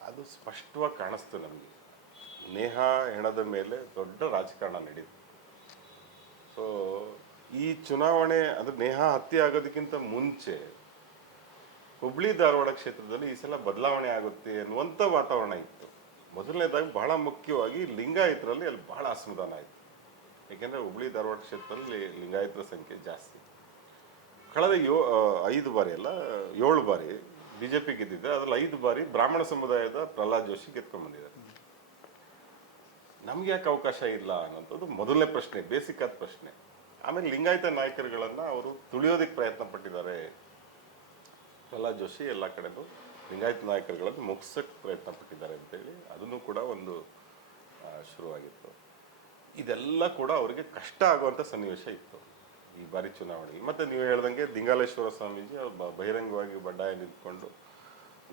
ಅದು ಸ್ಪಷ್ಟವಾಗಿ ಕಾಣಿಸ್ತು ನಮಗೆ. ನೇಹಾ ಹೆಣದ ಮೇಲೆ ದೊಡ್ಡ ರಾಜಕಾರಣ ನಡೀತು. ಸೊ ಈ ಚುನಾವಣೆ ಅಂದರೆ ನೇಹಾ ಹತ್ಯೆ ಆಗೋದಕ್ಕಿಂತ ಮುಂಚೆ ಹುಬ್ಳಿ ಧಾರವಾಡ ಕ್ಷೇತ್ರದಲ್ಲಿ ಈ ಸಲ ಬದಲಾವಣೆ ಆಗುತ್ತೆ ಅನ್ನುವಂಥ ವಾತಾವರಣ ಇತ್ತು. ಮೊದಲನೇದಾಗಿ ಬಹಳ ಮುಖ್ಯವಾಗಿ ಲಿಂಗಾಯತರಲ್ಲಿ ಅಲ್ಲಿ ಬಹಳ ಅಸಮಾಧಾನ ಆಯಿತು. ಯಾಕೆಂದರೆ ಹುಬ್ಳಿ ಧಾರವಾಡ ಕ್ಷೇತ್ರದಲ್ಲಿ ಲಿಂಗಾಯತರ ಸಂಖ್ಯೆ ಜಾಸ್ತಿ. ಕಳೆದ 5 ಬಾರಿ ಅಲ್ಲ 7 ಬಾರಿ ಬಿಜೆಪಿ ಗೆದ್ದಿದೆ. ಅದ್ರಲ್ಲಿ 5 ಬಾರಿ ಬ್ರಾಹ್ಮಣ ಸಮುದಾಯದ ಪ್ರಹ್ಲಾದ್ ಜೋಶಿ ಗೆದ್ಕೊಂಡ್ಬಂದಿದ್ದಾರೆ. ನಮ್ಗೆ ಯಾಕೆ ಅವಕಾಶ ಇಲ್ಲ ಅನ್ನೋಂಥದ್ದು ಮೊದಲನೇ ಪ್ರಶ್ನೆ, ಬೇಸಿಕ್ ಆದ ಪ್ರಶ್ನೆ. ಆಮೇಲೆ ಲಿಂಗಾಯತ ನಾಯಕರುಗಳನ್ನ ಅವರು ತುಳಿಯೋದಕ್ಕೆ ಪ್ರಯತ್ನ ಪಟ್ಟಿದ್ದಾರೆ. ಪ್ರಹ್ಲಾದ್ ಜೋಶಿ ಎಲ್ಲ ಕಡೆನೂ ಲಿಂಗಾಯತ ನಾಯಕರುಗಳನ್ನು ಮುಗಿಸೋಕ್ಕೆ ಪ್ರಯತ್ನ ಪಟ್ಟಿದ್ದಾರೆ ಅಂತೇಳಿ ಅದನ್ನು ಕೂಡ ಒಂದು ಶುರುವಾಗಿತ್ತು. ಇದೆಲ್ಲ ಕೂಡ ಅವರಿಗೆ ಕಷ್ಟ ಆಗುವಂಥ ಸನ್ನಿವೇಶ ಇತ್ತು ಈ ಬಾರಿ ಚುನಾವಣೆಗೆ. ಮತ್ತು ನೀವು ಹೇಳ್ದಂಗೆ ದಿಂಗಾಲೇಶ್ವರ ಸ್ವಾಮೀಜಿ ಅವರು ಬಹಿರಂಗವಾಗಿ ಬಂಡಾಯ ನಿಂತ್ಕೊಂಡು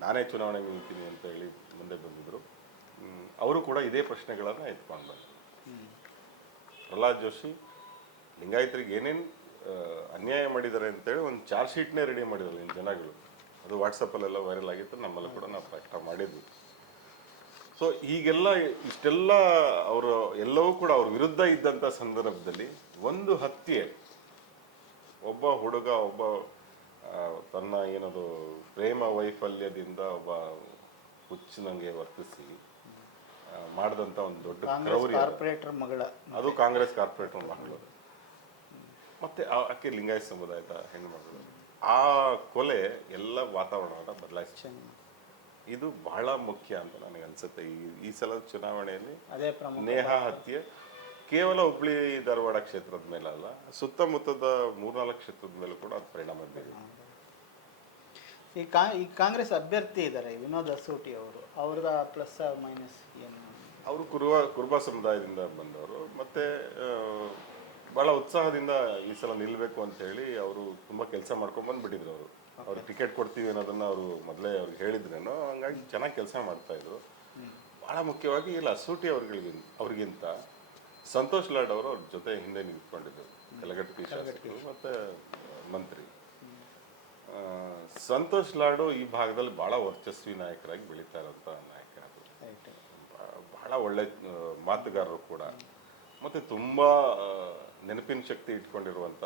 ನಾನೇ ಚುನಾವಣೆಗೆ ನಿಲ್ತೀನಿ ಅಂತ ಹೇಳಿ ಮುಂದೆ ಬಂದಿದ್ದರು. ಅವರು ಕೂಡ ಇದೇ ಪ್ರಶ್ನೆಗಳನ್ನು ಎತ್ಕೊಂಡು ಬಂದರು. ಪ್ರಹ್ಲಾದ್ ಜೋಶಿ ಲಿಂಗಾಯತರಿಗೆ ಏನೇನು ಅನ್ಯಾಯ ಮಾಡಿದ್ದಾರೆ ಅಂತೇಳಿ ಒಂದು ಚಾರ್ಜ್ ಶೀಟ್ನೇ ರೆಡಿ ಮಾಡಿದ್ದಾರೆ ಇನ್ನು ಜನಗಳು. ಅದು ವಾಟ್ಸಪ್ಪಲ್ಲೆಲ್ಲ ವೈರಲ್ ಆಗಿತ್ತು, ನಮ್ಮಲ್ಲೂ ಕೂಡ ನಾವು ಪ್ರಕಟ ಮಾಡಿದ್ವಿ. ಸೊ ಈಗೆಲ್ಲ ಇಷ್ಟೆಲ್ಲ ಅವರು ಎಲ್ಲವೂ ಕೂಡ ಅವ್ರ ವಿರುದ್ಧ ಇದ್ದಂಥ ಸಂದರ್ಭದಲ್ಲಿ ಒಂದು ಹತ್ಯೆ, ಒಬ್ಬ ಹುಡುಗ ಒಬ್ಬ ತನ್ನ ಏನದು ಪ್ರೇಮ ವೈಫಲ್ಯದಿಂದ ಒಬ್ಬ ಹುಚ್ಚಿನಂಗೆ ವರ್ತಿಸಿ ಮಾಡಿದಂಥ ಒಂದು ದೊಡ್ಡ ಕಾರ್ಪೊರೇಟರ್ ಮಗಳ, ಅದು ಕಾಂಗ್ರೆಸ್ ಕಾರ್ಪೊರೇಟರ್ ಮಗಳು, ಮತ್ತೆ ಆಕೆ ಲಿಂಗಾಯತ ಸಮುದಾಯದ ಹೆಣ್ಣುಮಗಳು. ಆ ಕೊಲೆ ಎಲ್ಲ ವಾತಾವರಣವನ್ನು ಬದಲಾಯಿಸಿ. ಇದು ಬಹಳ ಮುಖ್ಯ ಅಂತ ನನಗೆ ಅನ್ಸುತ್ತೆ. ಈ ಸಲ ಚುನಾವಣೆಯಲ್ಲಿ ನೇಹಾ ಹತ್ಯೆ ಕೇವಲ ಹುಬ್ಳಿ ಧಾರವಾಡ ಕ್ಷೇತ್ರದ ಮೇಲೆ ಅಲ್ಲ, ಸುತ್ತಮುತ್ತದ 3-4 ಕ್ಷೇತ್ರದ ಮೇಲೆ ಕೂಡ ಅದು ಪರಿಣಾಮ ಬೀರಿದೆ. ಈ ಕಾಂಗ್ರೆಸ್ ಅಭ್ಯರ್ಥಿ ಇದ್ದಾರೆ ವಿನೋದ್ ಅಸೂಟಿ ಅವರು, ಅವ್ರದ ಪ್ಲಸ್ ಮೈನಸ್ ಏನು? ಅವರು ಕುರುಬ ಸಮುದಾಯದಿಂದ ಬಂದವರು, ಮತ್ತೆ ಬಹಳ ಉತ್ಸಾಹದಿಂದ ಈ ಸಲ ನಿಲ್ಲಬೇಕು ಅಂತ ಹೇಳಿ ಅವರು ತುಂಬ ಕೆಲಸ ಮಾಡ್ಕೊಂಡು ಬಂದ್ಬಿಟ್ಟಿದ್ರು. ಅವ್ರು ಟಿಕೆಟ್ ಕೊಡ್ತೀವಿ ಅನ್ನೋದನ್ನ ಅವರು ಮೊದಲೇ ಅವ್ರಿಗೆ ಹೇಳಿದ್ರೇನೋ, ಹಂಗಾಗಿ ಚೆನ್ನಾಗಿ ಕೆಲಸ ಮಾಡ್ತಾ ಇದ್ರು. ಬಹಳ ಮುಖ್ಯವಾಗಿ ಇಲ್ಲಿ ಅಸೂಟಿ ಅವ್ರಿಗಿಂತ ಸಂತೋಷ್ ಲಾಡ್ ಅವರು ಅವ್ರ ಜೊತೆ ಹಿಂದೆ ನಿಂತ್ಕೊಂಡಿದ್ರು, ಕಲಘಟಕಿ ಶಾಸಕರು ಮತ್ತೆ ಮಂತ್ರಿ. ಸಂತೋಷ್ ಲಾಡು ಈ ಭಾಗದಲ್ಲಿ ಬಹಳ ವರ್ಚಸ್ವಿ ನಾಯಕರಾಗಿ ಬೆಳೀತಾ ಇರೋಂಥ ನಾಯಕ. ಬಹಳ ಒಳ್ಳೆ ಮಾತುಗಾರರು ಕೂಡ, ಮತ್ತೆ ತುಂಬಾ ನೆನಪಿನ ಶಕ್ತಿ ಇಟ್ಕೊಂಡಿರುವಂತ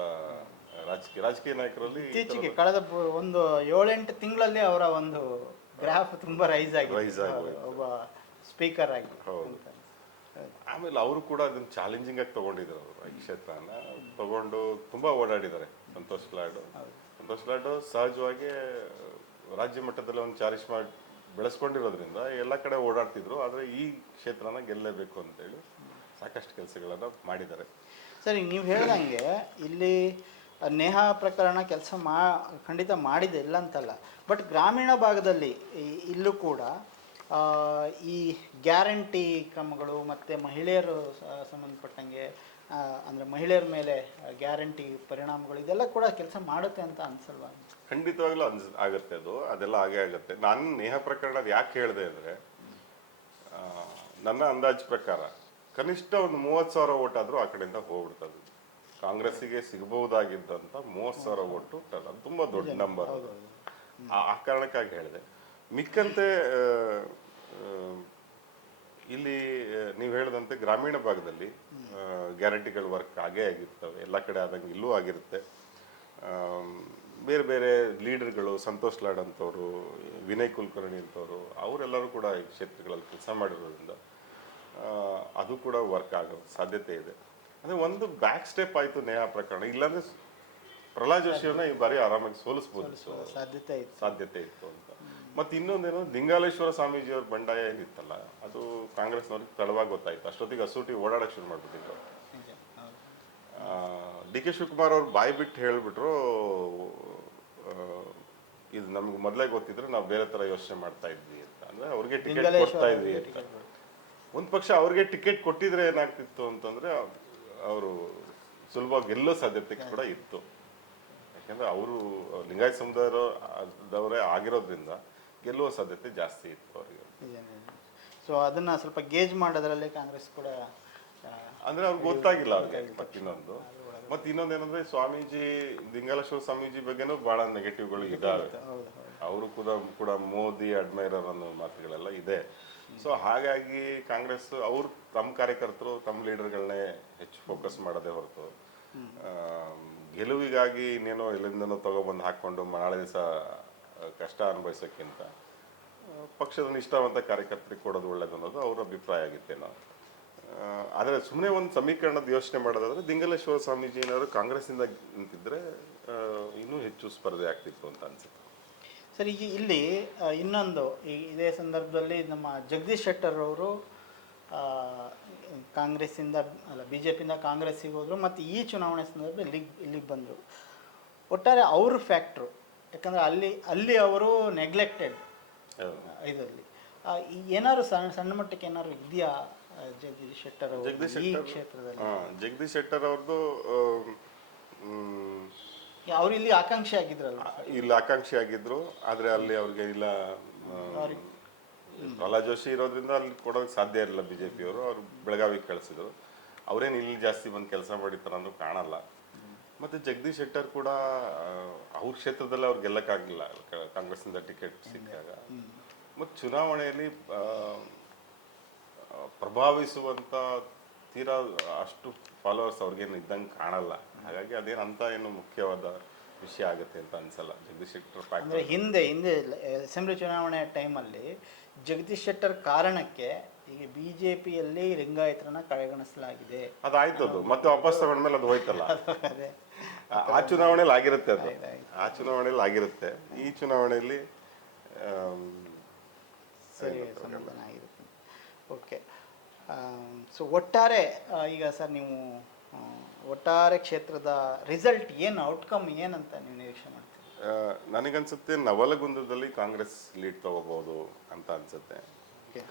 ರಾಜಕೀಯ ನಾಯಕರಲ್ಲಿ ಇತ್ತೀಚೆಗೆ ಕಳೆದ ಒಂದು 7-8 ತಿಂಗಳಲ್ಲಿ ಅವರ ಒಂದು ಗ್ರಾಫ್ ತುಂಬಾ ರೈಸ್ ಆಗಿದೆ ಒಬ್ಬ ಸ್ಪೀಕರ್ ಆಗಿ. ಆಮೇಲೆ ಅವರು ಕೂಡ ಅದನ್ನ ಚಾಲೆಂಜಿಂಗ್ ಆಗಿ ತಗೊಂಡಿದ್ರು. ಅವರು ಈ ಕ್ಷೇತ್ರನ ತಗೊಂಡು ತುಂಬಾ ಓಡಾಡಿದ್ದಾರೆ ಸಂತೋಷ್ ಲಾಡು ಸಹಜವಾಗಿ ರಾಜ್ಯ ಮಟ್ಟದಲ್ಲಿ ಒಂದು ಚಾರಿಷ್ಮಾ ಬೆಳೆಸ್ಕೊಂಡಿರೋದ್ರಿಂದ ಎಲ್ಲ ಕಡೆ ಓಡಾಡ್ತಿದ್ರು. ಆದರೆ ಈ ಕ್ಷೇತ್ರನ ಗೆಲ್ಲಲೇಬೇಕು ಅಂತೇಳಿ ಸಾಕಷ್ಟು ಕೆಲಸಗಳನ್ನು ಮಾಡಿದ್ದಾರೆ. ಸರಿ, ನೀವು ಹೇಳ್ದಂಗೆ ಇಲ್ಲಿ ನೇಹಾ ಪ್ರಕರಣ ಖಂಡಿತ ಮಾಡಿದೆ ಇಲ್ಲ ಅಂತಲ್ಲ, ಬಟ್ ಗ್ರಾಮೀಣ ಭಾಗದಲ್ಲಿ ಇಲ್ಲೂ ಕೂಡ ಈ ಗ್ಯಾರಂಟಿ ಕ್ರಮಗಳು ಮತ್ತು ಮಹಿಳೆಯರು ಸಂಬಂಧಪಟ್ಟಂಗೆ ಅಂದರೆ ಮಹಿಳೆಯರ ಮೇಲೆ ಗ್ಯಾರಂಟಿ ಪರಿಣಾಮಗಳು ಇದೆಲ್ಲ ಕೂಡ ಕೆಲಸ ಮಾಡುತ್ತೆ ಅಂತ ಅನ್ಸಲ್ವಾ? ಖಂಡಿತವಾಗ್ಲೂ ಆಗುತ್ತೆ, ಅದೆಲ್ಲ ಹಾಗೆ ಆಗುತ್ತೆ. ನಾನು ನೇಹಾ ಪ್ರಕರಣ ಯಾಕೆ ಹೇಳಿದೆ ಅಂದರೆ, ನನ್ನ ಅಂದಾಜು ಪ್ರಕಾರ ಕನಿಷ್ಠ ಒಂದು 30,000 ಓಟ್ ಆದರೂ ಆ ಕಡೆಯಿಂದ ಹೋಗ್ಬಿಡ್ತದೆ. ಕಾಂಗ್ರೆಸ್ಸಿಗೆ ಸಿಗಬಹುದಾಗಿದ್ದಂಥ 30,000 ಓಟು ಅದು ತುಂಬ ದೊಡ್ಡ ನಂಬರ್. ಆ ಕಾರಣಕ್ಕಾಗಿ ಹೇಳಿದೆ. ಮಿಕ್ಕಂತೆ ಇಲ್ಲಿ ನೀವು ಹೇಳಿದಂತೆ ಗ್ರಾಮೀಣ ಭಾಗದಲ್ಲಿ ಗ್ಯಾರಂಟಿಗಳು ವರ್ಕ್ ಆಗೇ ಆಗಿರ್ತವೆ, ಎಲ್ಲ ಕಡೆ ಆದಂಗೆ ಇಲ್ಲೂ ಆಗಿರುತ್ತೆ. ಬೇರೆ ಬೇರೆ ಲೀಡರ್ಗಳು, ಸಂತೋಷ್ ಲಾಡ್ ಅಂತವರು, ವಿನಯ್ ಕುಲಕರ್ಣಿ ಅಂತವರು, ಅವರೆಲ್ಲರೂ ಕೂಡ ಈ ಕ್ಷೇತ್ರಗಳಲ್ಲಿ ಕೆಲಸ ಮಾಡಿರೋದ್ರಿಂದ ಅದು ಕೂಡ ವರ್ಕ್ ಆಗೋ ಸಾಧ್ಯತೆ ಇದೆ. ಅಂದರೆ ಒಂದು ಬ್ಯಾಕ್ ಸ್ಟೆಪ್ ಆಯಿತು ನೇಹಾ ಪ್ರಕರಣ. ಇಲ್ಲಾಂದರೆ ಪ್ರಹ್ಲಾದ್ ಜೋಶಿಯವ್ರನ್ನ ಈ ಬಾರಿ ಆರಾಮಾಗಿ ಸೋಲಿಸ್ಬೋದು ಸಾಧ್ಯತೆ ಇತ್ತು ಅಂತ. ಮತ್ತು ಇನ್ನೊಂದೇನು, ದಿಂಗಾಲೇಶ್ವರ ಸ್ವಾಮೀಜಿಯವ್ರ ಬಂಡಾಯ ಏನಿತ್ತಲ್ಲ, ಅದು ಕಾಂಗ್ರೆಸ್ನವ್ರಿಗೆ ತಡವಾಗಿ ಗೊತ್ತಾಯ್ತು. ಅಷ್ಟೊತ್ತಿಗೆ ಅಸೂಟಿ ಓಡಾಡಕ್ಕೆ ಶುರು ಮಾಡಿಬಿಟ್ಟಿದ್ರು. ಡಿ.ಕೆ. ಶಿವಕುಮಾರ್ ಅವ್ರು ಬಾಯಿ ಬಿಟ್ಟು ಹೇಳಿಬಿಟ್ರು, ಇದು ನಮ್ಗೆ ಮೊದಲೇ ಗೊತ್ತಿದ್ರೆ ನಾವು ಬೇರೆ ಥರ ಯೋಚನೆ ಮಾಡ್ತಾ ಇದ್ವಿ ಅಂತ. ಅಂದರೆ ಅವ್ರಿಗೆ ಟಿಕೆಟ್ ಕೊಡ್ತಾ ಇದ್ವಿ ಅಂತ. ಒಂದು ಪಕ್ಷ ಅವ್ರಿಗೆ ಟಿಕೆಟ್ ಕೊಟ್ಟಿದ್ರೆ ಏನಾಗ್ತಿತ್ತು ಅಂತಂದರೆ ಅವರು ಸುಲಭವಾಗಿ ಗೆಲ್ಲೋ ಸಾಧ್ಯತೆ ಕೂಡ ಇತ್ತು. ಯಾಕೆಂದರೆ ಅವರು ಲಿಂಗಾಯತ ಸಮುದಾಯದವರೇ ಆಗಿರೋದ್ರಿಂದ ಗೆಲ್ಲುವ ಸಾಧ್ಯತೆ ಜಾಸ್ತಿ ಇತ್ತು ಅವರಿಗೆ. ಸೊ ಅದನ್ನು ಸ್ವಲ್ಪ ಗೇಜ್ ಮಾಡೋದ್ರಲ್ಲಿ ಕಾಂಗ್ರೆಸ್ ಕೂಡ ಅಂದರೆ ಅವ್ರಿಗೆ ಗೊತ್ತಾಗಿಲ್ಲ ಅವ್ರಿಗೆ. ಮತ್ತಿನ್ನೊಂದೇನಂದರೆ ಸ್ವಾಮೀಜಿ, ದಿಂಗಾಲೇಶ್ವರ ಸ್ವಾಮೀಜಿ ಬಗ್ಗೆನೂ ಭಾಳ ನೆಗೆಟಿವ್ಗಳು ಇದ್ದಾವೆ. ಅವರು ಕೂಡ ಮೋದಿ ಅಡ್ಮೈರರ್ ಅನ್ನೋ ಮಾತುಗಳೆಲ್ಲ ಇದೆ. ಸೊ ಹಾಗಾಗಿ ಕಾಂಗ್ರೆಸ್ ಅವರು ತಮ್ಮ ಕಾರ್ಯಕರ್ತರು, ತಮ್ಮ ಲೀಡರ್ಗಳನ್ನೇ ಹೆಚ್ಚು ಫೋಕಸ್ ಮಾಡೋದೇ ಹೊರತು ಗೆಲುವಿಗಾಗಿ ಇನ್ನೇನೋ ಎಲ್ಲಿಂದನೋ ತಗೊಬಂದು ಹಾಕ್ಕೊಂಡು ನಾಳೆ ದಿವಸ ಕಷ್ಟ ಅನುಭವಿಸೋಕ್ಕಿಂತ ಪಕ್ಷದ ನಿಷ್ಠಾವಂತ ಕಾರ್ಯಕರ್ತರಿಗೆ ಕೊಡೋದು ಒಳ್ಳೇದು ಅನ್ನೋದು ಅವ್ರ ಅಭಿಪ್ರಾಯ ಆಗಿತ್ತೇನೋ. ಆದರೆ ಸುಮ್ಮನೆ ಒಂದು ಸಮೀಕರಣದ ಯೋಚನೆ ಮಾಡೋದಾದ್ರೆ ದಿಂಗಲೇಶ್ವರ ಸ್ವಾಮೀಜಿಯವರು ಕಾಂಗ್ರೆಸ್ಸಿಂದ ನಿಂತಿದ್ರೆ ಇನ್ನೂ ಹೆಚ್ಚು ಸ್ಪರ್ಧೆ ಆಗ್ತಿತ್ತು ಅಂತ ಅನ್ಸುತ್ತೆ. ಸರ್, ಈಗ ಇಲ್ಲಿ ಇನ್ನೊಂದು ಇದೇ ಸಂದರ್ಭದಲ್ಲಿ ನಮ್ಮ ಜಗದೀಶ್ ಶೆಟ್ಟರ್ ಅವರು ಕಾಂಗ್ರೆಸ್ಸಿಂದ ಅಲ್ಲ ಬಿ ಜೆ ಪಿಯಿಂದ ಕಾಂಗ್ರೆಸ್ಸಿಗೆ ಹೋದರು ಮತ್ತು ಈ ಚುನಾವಣೆ ಸಂದರ್ಭದಲ್ಲಿ ಇಲ್ಲಿಗೆ ಬಂದರು. ಒಟ್ಟಾರೆ ಅವ್ರ ಫ್ಯಾಕ್ಟ್ರು, ಯಾಕಂದರೆ ಅಲ್ಲಿ ಅವರು ನೆಗ್ಲೆಕ್ಟೆಡ್ ಇದರಲ್ಲಿ ಏನಾದ್ರು ಸಣ್ಣ ಮಟ್ಟಕ್ಕೆ ಏನಾದ್ರು ಇದೆಯಾ ಜಗದೀಶ್ ಶೆಟ್ಟರ್ ಈ ಕ್ಷೇತ್ರದಲ್ಲಿ? ಜಗದೀಶ್ ಶೆಟ್ಟರ್ ಅವ್ರದ್ದು ಅವ್ರು ಇಲ್ಲಿ ಆಕಾಂಕ್ಷಿ ಆಗಿದ್ರಲ್ಲ, ಇಲ್ಲಿ ಆಕಾಂಕ್ಷಿ ಆಗಿದ್ರು. ಆದರೆ ಅಲ್ಲಿ ಅವ್ರಿಗೆ ಇಲ್ಲ, ಪ್ರಹ್ಲಾದ್ ಜೋಶಿ ಇರೋದ್ರಿಂದ ಅಲ್ಲಿ ಕೊಡೋಕೆ ಸಾಧ್ಯ ಇರಲಿಲ್ಲ ಬಿಜೆಪಿಯವರು. ಅವ್ರು ಬೆಳಗಾವಿಗೆ ಕಳಿಸಿದ್ರು. ಅವ್ರೇನು ಇಲ್ಲಿ ಜಾಸ್ತಿ ಬಂದು ಕೆಲಸ ಮಾಡಿರ್ತಾರ ಅಂದ್ರೂ ಕಾಣಲ್ಲ. ಮತ್ತು ಜಗದೀಶ್ ಶೆಟ್ಟರ್ ಕೂಡ ಅವ್ರ ಕ್ಷೇತ್ರದಲ್ಲಿ ಅವ್ರು ಗೆಲ್ಲಕ್ಕಾಗಲಿಲ್ಲ ಕಾಂಗ್ರೆಸ್ನಿಂದ ಟಿಕೆಟ್ ಸಿಕ್ಕಾಗ. ಮತ್ತು ಚುನಾವಣೆಯಲ್ಲಿ ಪ್ರಭಾವಿಸುವಂಥ ತೀರಾ ಅಷ್ಟು ಫಾಲೋವರ್ಸ್ ಅವ್ರಿಗೇನು ಇದ್ದಂಗೆ ಕಾಣಲ್ಲ. ಹಾಗಾಗಿ ಅದೇನು ಅಂತ ಏನು ಮುಖ್ಯವಾದ ವಿಷಯ ಆಗುತ್ತೆ ಅಂತ ಅನ್ಸಲ್ಲ ಜಗದೀಶ್ ಶೆಟ್ಟರ್. ಅಂದರೆ ಹಿಂದೆ ಅಸೆಂಬ್ಲಿ ಚುನಾವಣೆ ಟೈಮಲ್ಲಿ ಜಗದೀಶ್ ಶೆಟ್ಟರ್ ಕಾರಣಕ್ಕೆ ಈಗ ಬಿ ಜೆ ಪಿಯಲ್ಲಿ ಲಿಂಗಾಯತರನ್ನ ಕಡೆಗಣಿಸಲಾಗಿದೆ. ಅದಾಯ್ತು, ಅದು ಮತ್ತೆ ವಾಪಸ್ ತಗೊಂಡ್ಮೇಲೆ ಅದು ಹೋಯ್ತಲ್ಲ. ಆ ಚುನಾವಣೆಯಲ್ಲಿ ಆಗಿರುತ್ತೆ, ಅದು ಆ ಚುನಾವಣೆಯಲ್ಲಿ ಆಗಿರುತ್ತೆ. ಈ ಚುನಾವಣೆಯಲ್ಲಿ ಸರಿ ಸಮಾಧಾನ ಆಗಿರುತ್ತೆ. ಓಕೆ. ಸೊ ಒಟ್ಟಾರೆ ಈಗ ಸರ್ ನೀವು ಒಟ್ಟಾರೆ ಕ್ಷೇತ್ರದ ರಿಸಲ್ಟ್ ಏನು, ಔಟ್ಕಮ್ ಏನಂತ ನೀವು ನಿರೀಕ್ಷೆ ಮಾಡ್ತೀರಿ? ನನಗನ್ಸುತ್ತೆ ನವಲಗುಂದದಲ್ಲಿ ಕಾಂಗ್ರೆಸ್ ಲೀಡ್ ತಗೋಬಹುದು ಅಂತ ಅನ್ಸುತ್ತೆ.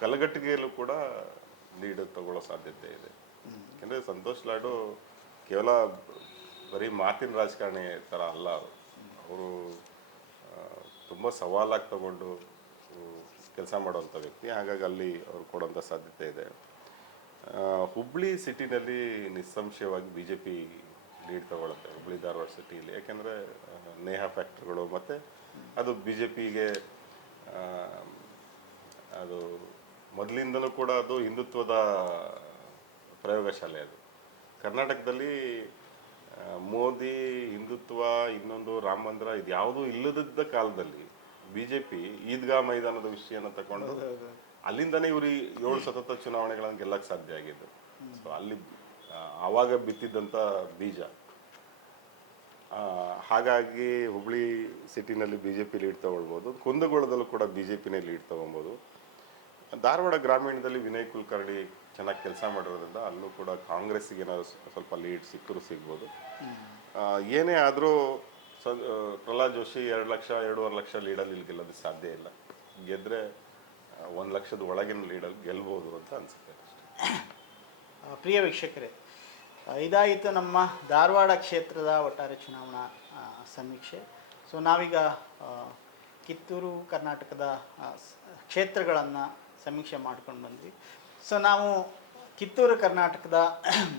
ಕಲಘಟಗಿಯಲ್ಲೂ ಕೂಡ ಲೀಡ್ ತಗೊಳ್ಳೋ ಸಾಧ್ಯತೆ ಇದೆ. ಯಾಕೆಂದರೆ ಸಂತೋಷ್ ಲಾಡು ಕೇವಲ ಬರೀ ಮಾತಿನ ರಾಜಕಾರಣಿ ಥರ ಅಲ್ಲ, ಅವರು ತುಂಬ ಸವಾಲಾಗಿ ತಗೊಂಡು ಕೆಲಸ ಮಾಡುವಂಥ ವ್ಯಕ್ತಿ. ಹಾಗಾಗಿ ಅಲ್ಲಿ ಅವ್ರು ಕೊಡೋಂಥ ಸಾಧ್ಯತೆ ಇದೆ. ಹುಬ್ಳಿ ಸಿಟಿನಲ್ಲಿ ನಿಸ್ಸಂಶಯವಾಗಿ ಬಿ ಜೆ ಪಿ ಲೀಡ್ ತಗೊಳುತ್ತೆ, ಹುಬ್ಳಿ ಧಾರವಾಡ ಸಿಟಿಯಲ್ಲಿ. ಯಾಕೆಂದರೆ ನೇಹಾ ಫ್ಯಾಕ್ಟ್ರಿಗಳು ಮತ್ತು ಅದು ಬಿ ಜೆ ಪಿಗೆ ಅದು ಮೊದಲಿಂದಲೂ ಕೂಡ ಅದು ಹಿಂದುತ್ವದ ಪ್ರಯೋಗಶಾಲೆ. ಅದು ಕರ್ನಾಟಕದಲ್ಲಿ ಮೋದಿ, ಹಿಂದುತ್ವ, ಇನ್ನೊಂದು ರಾಮ ಮಂದಿರ ಇದು ಯಾವುದೂ ಇಲ್ಲದಿದ್ದ ಕಾಲದಲ್ಲಿ ಬಿ ಜೆ ಪಿ ಈದ್ಗಾ ಮೈದಾನದ ವಿಷಯನ ತಗೊಂಡು ಅಲ್ಲಿಂದನೇ ಇವರು 7 ಸತತ ಚುನಾವಣೆಗಳನ್ನು ಗೆಲ್ಲಕ್ಕೆ ಸಾಧ್ಯ ಆಗಿದ್ದು. ಸೊ ಅಲ್ಲಿ ಆವಾಗ ಬಿತ್ತಿದ್ದಂಥ ಬೀಜ. ಹಾಗಾಗಿ ಹುಬ್ಳಿ ಸಿಟಿನಲ್ಲಿ ಬಿ ಜೆ ಪಿ ಲೀಡ್ ತಗೊಳ್ಬೋದು. ಕುಂದಗೋಳದಲ್ಲೂ ಕೂಡ ಬಿ ಜೆ ಪಿನೇ ಲೀಡ್ ತೊಗೊಬೋದು. ಧಾರವಾಡ ಗ್ರಾಮೀಣದಲ್ಲಿ ವಿನಯ್ ಕುಲಕರ್ಣಿ ಚೆನ್ನಾಗಿ ಕೆಲಸ ಮಾಡಿರೋದ್ರಿಂದ ಅಲ್ಲೂ ಕೂಡ ಕಾಂಗ್ರೆಸ್ಸಿಗೆ ಏನಾದ್ರು ಸ್ವಲ್ಪ ಲೀಡ್ ಸಿಗ್ಬೋದು. ಏನೇ ಆದರೂ ಪ್ರಹ್ಲಾದ್ ಜೋಶಿ 2 ಲಕ್ಷ 2.5 ಲಕ್ಷ ಲೀಡಲ್ಲಿ ಇಲ್ಲಿ ಗೆಲ್ಲೋದು ಸಾಧ್ಯ ಇಲ್ಲ. ಗೆದ್ದರೆ 1 ಲಕ್ಷದ ಒಳಗಿನ ಲೀಡಲ್ಲಿ ಗೆಲ್ಬೋದು ಅಂತ ಅನಿಸುತ್ತೆ. ಪ್ರಿಯ ವೀಕ್ಷಕರೇ, ಇದಾಯಿತು ನಮ್ಮ ಧಾರವಾಡ ಕ್ಷೇತ್ರದ ಒಟ್ಟಾರೆ ಚುನಾವಣಾ ಸಮೀಕ್ಷೆ. ಸೊ ನಾವೀಗ ಕಿತ್ತೂರು ಕರ್ನಾಟಕದ ಕ್ಷೇತ್ರಗಳನ್ನು ಸಮೀಕ್ಷೆ ಮಾಡ್ಕೊಂಡು ಬಂದ್ವಿ. ಸೊ ನಾವು ಕಿತ್ತೂರು ಕರ್ನಾಟಕದ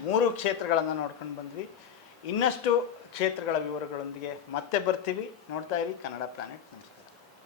3 ಕ್ಷೇತ್ರಗಳನ್ನು ನೋಡ್ಕೊಂಡು ಬಂದ್ವಿ. ಇನ್ನಷ್ಟು ಕ್ಷೇತ್ರಗಳ ವಿವರಗಳೊಂದಿಗೆ ಮತ್ತೆ ಬರ್ತೀವಿ. ನೋಡ್ತಾ ಇರಿ ಕನ್ನಡ ಪ್ಲಾನೆಟ್. ನಮಸ್ಕಾರ.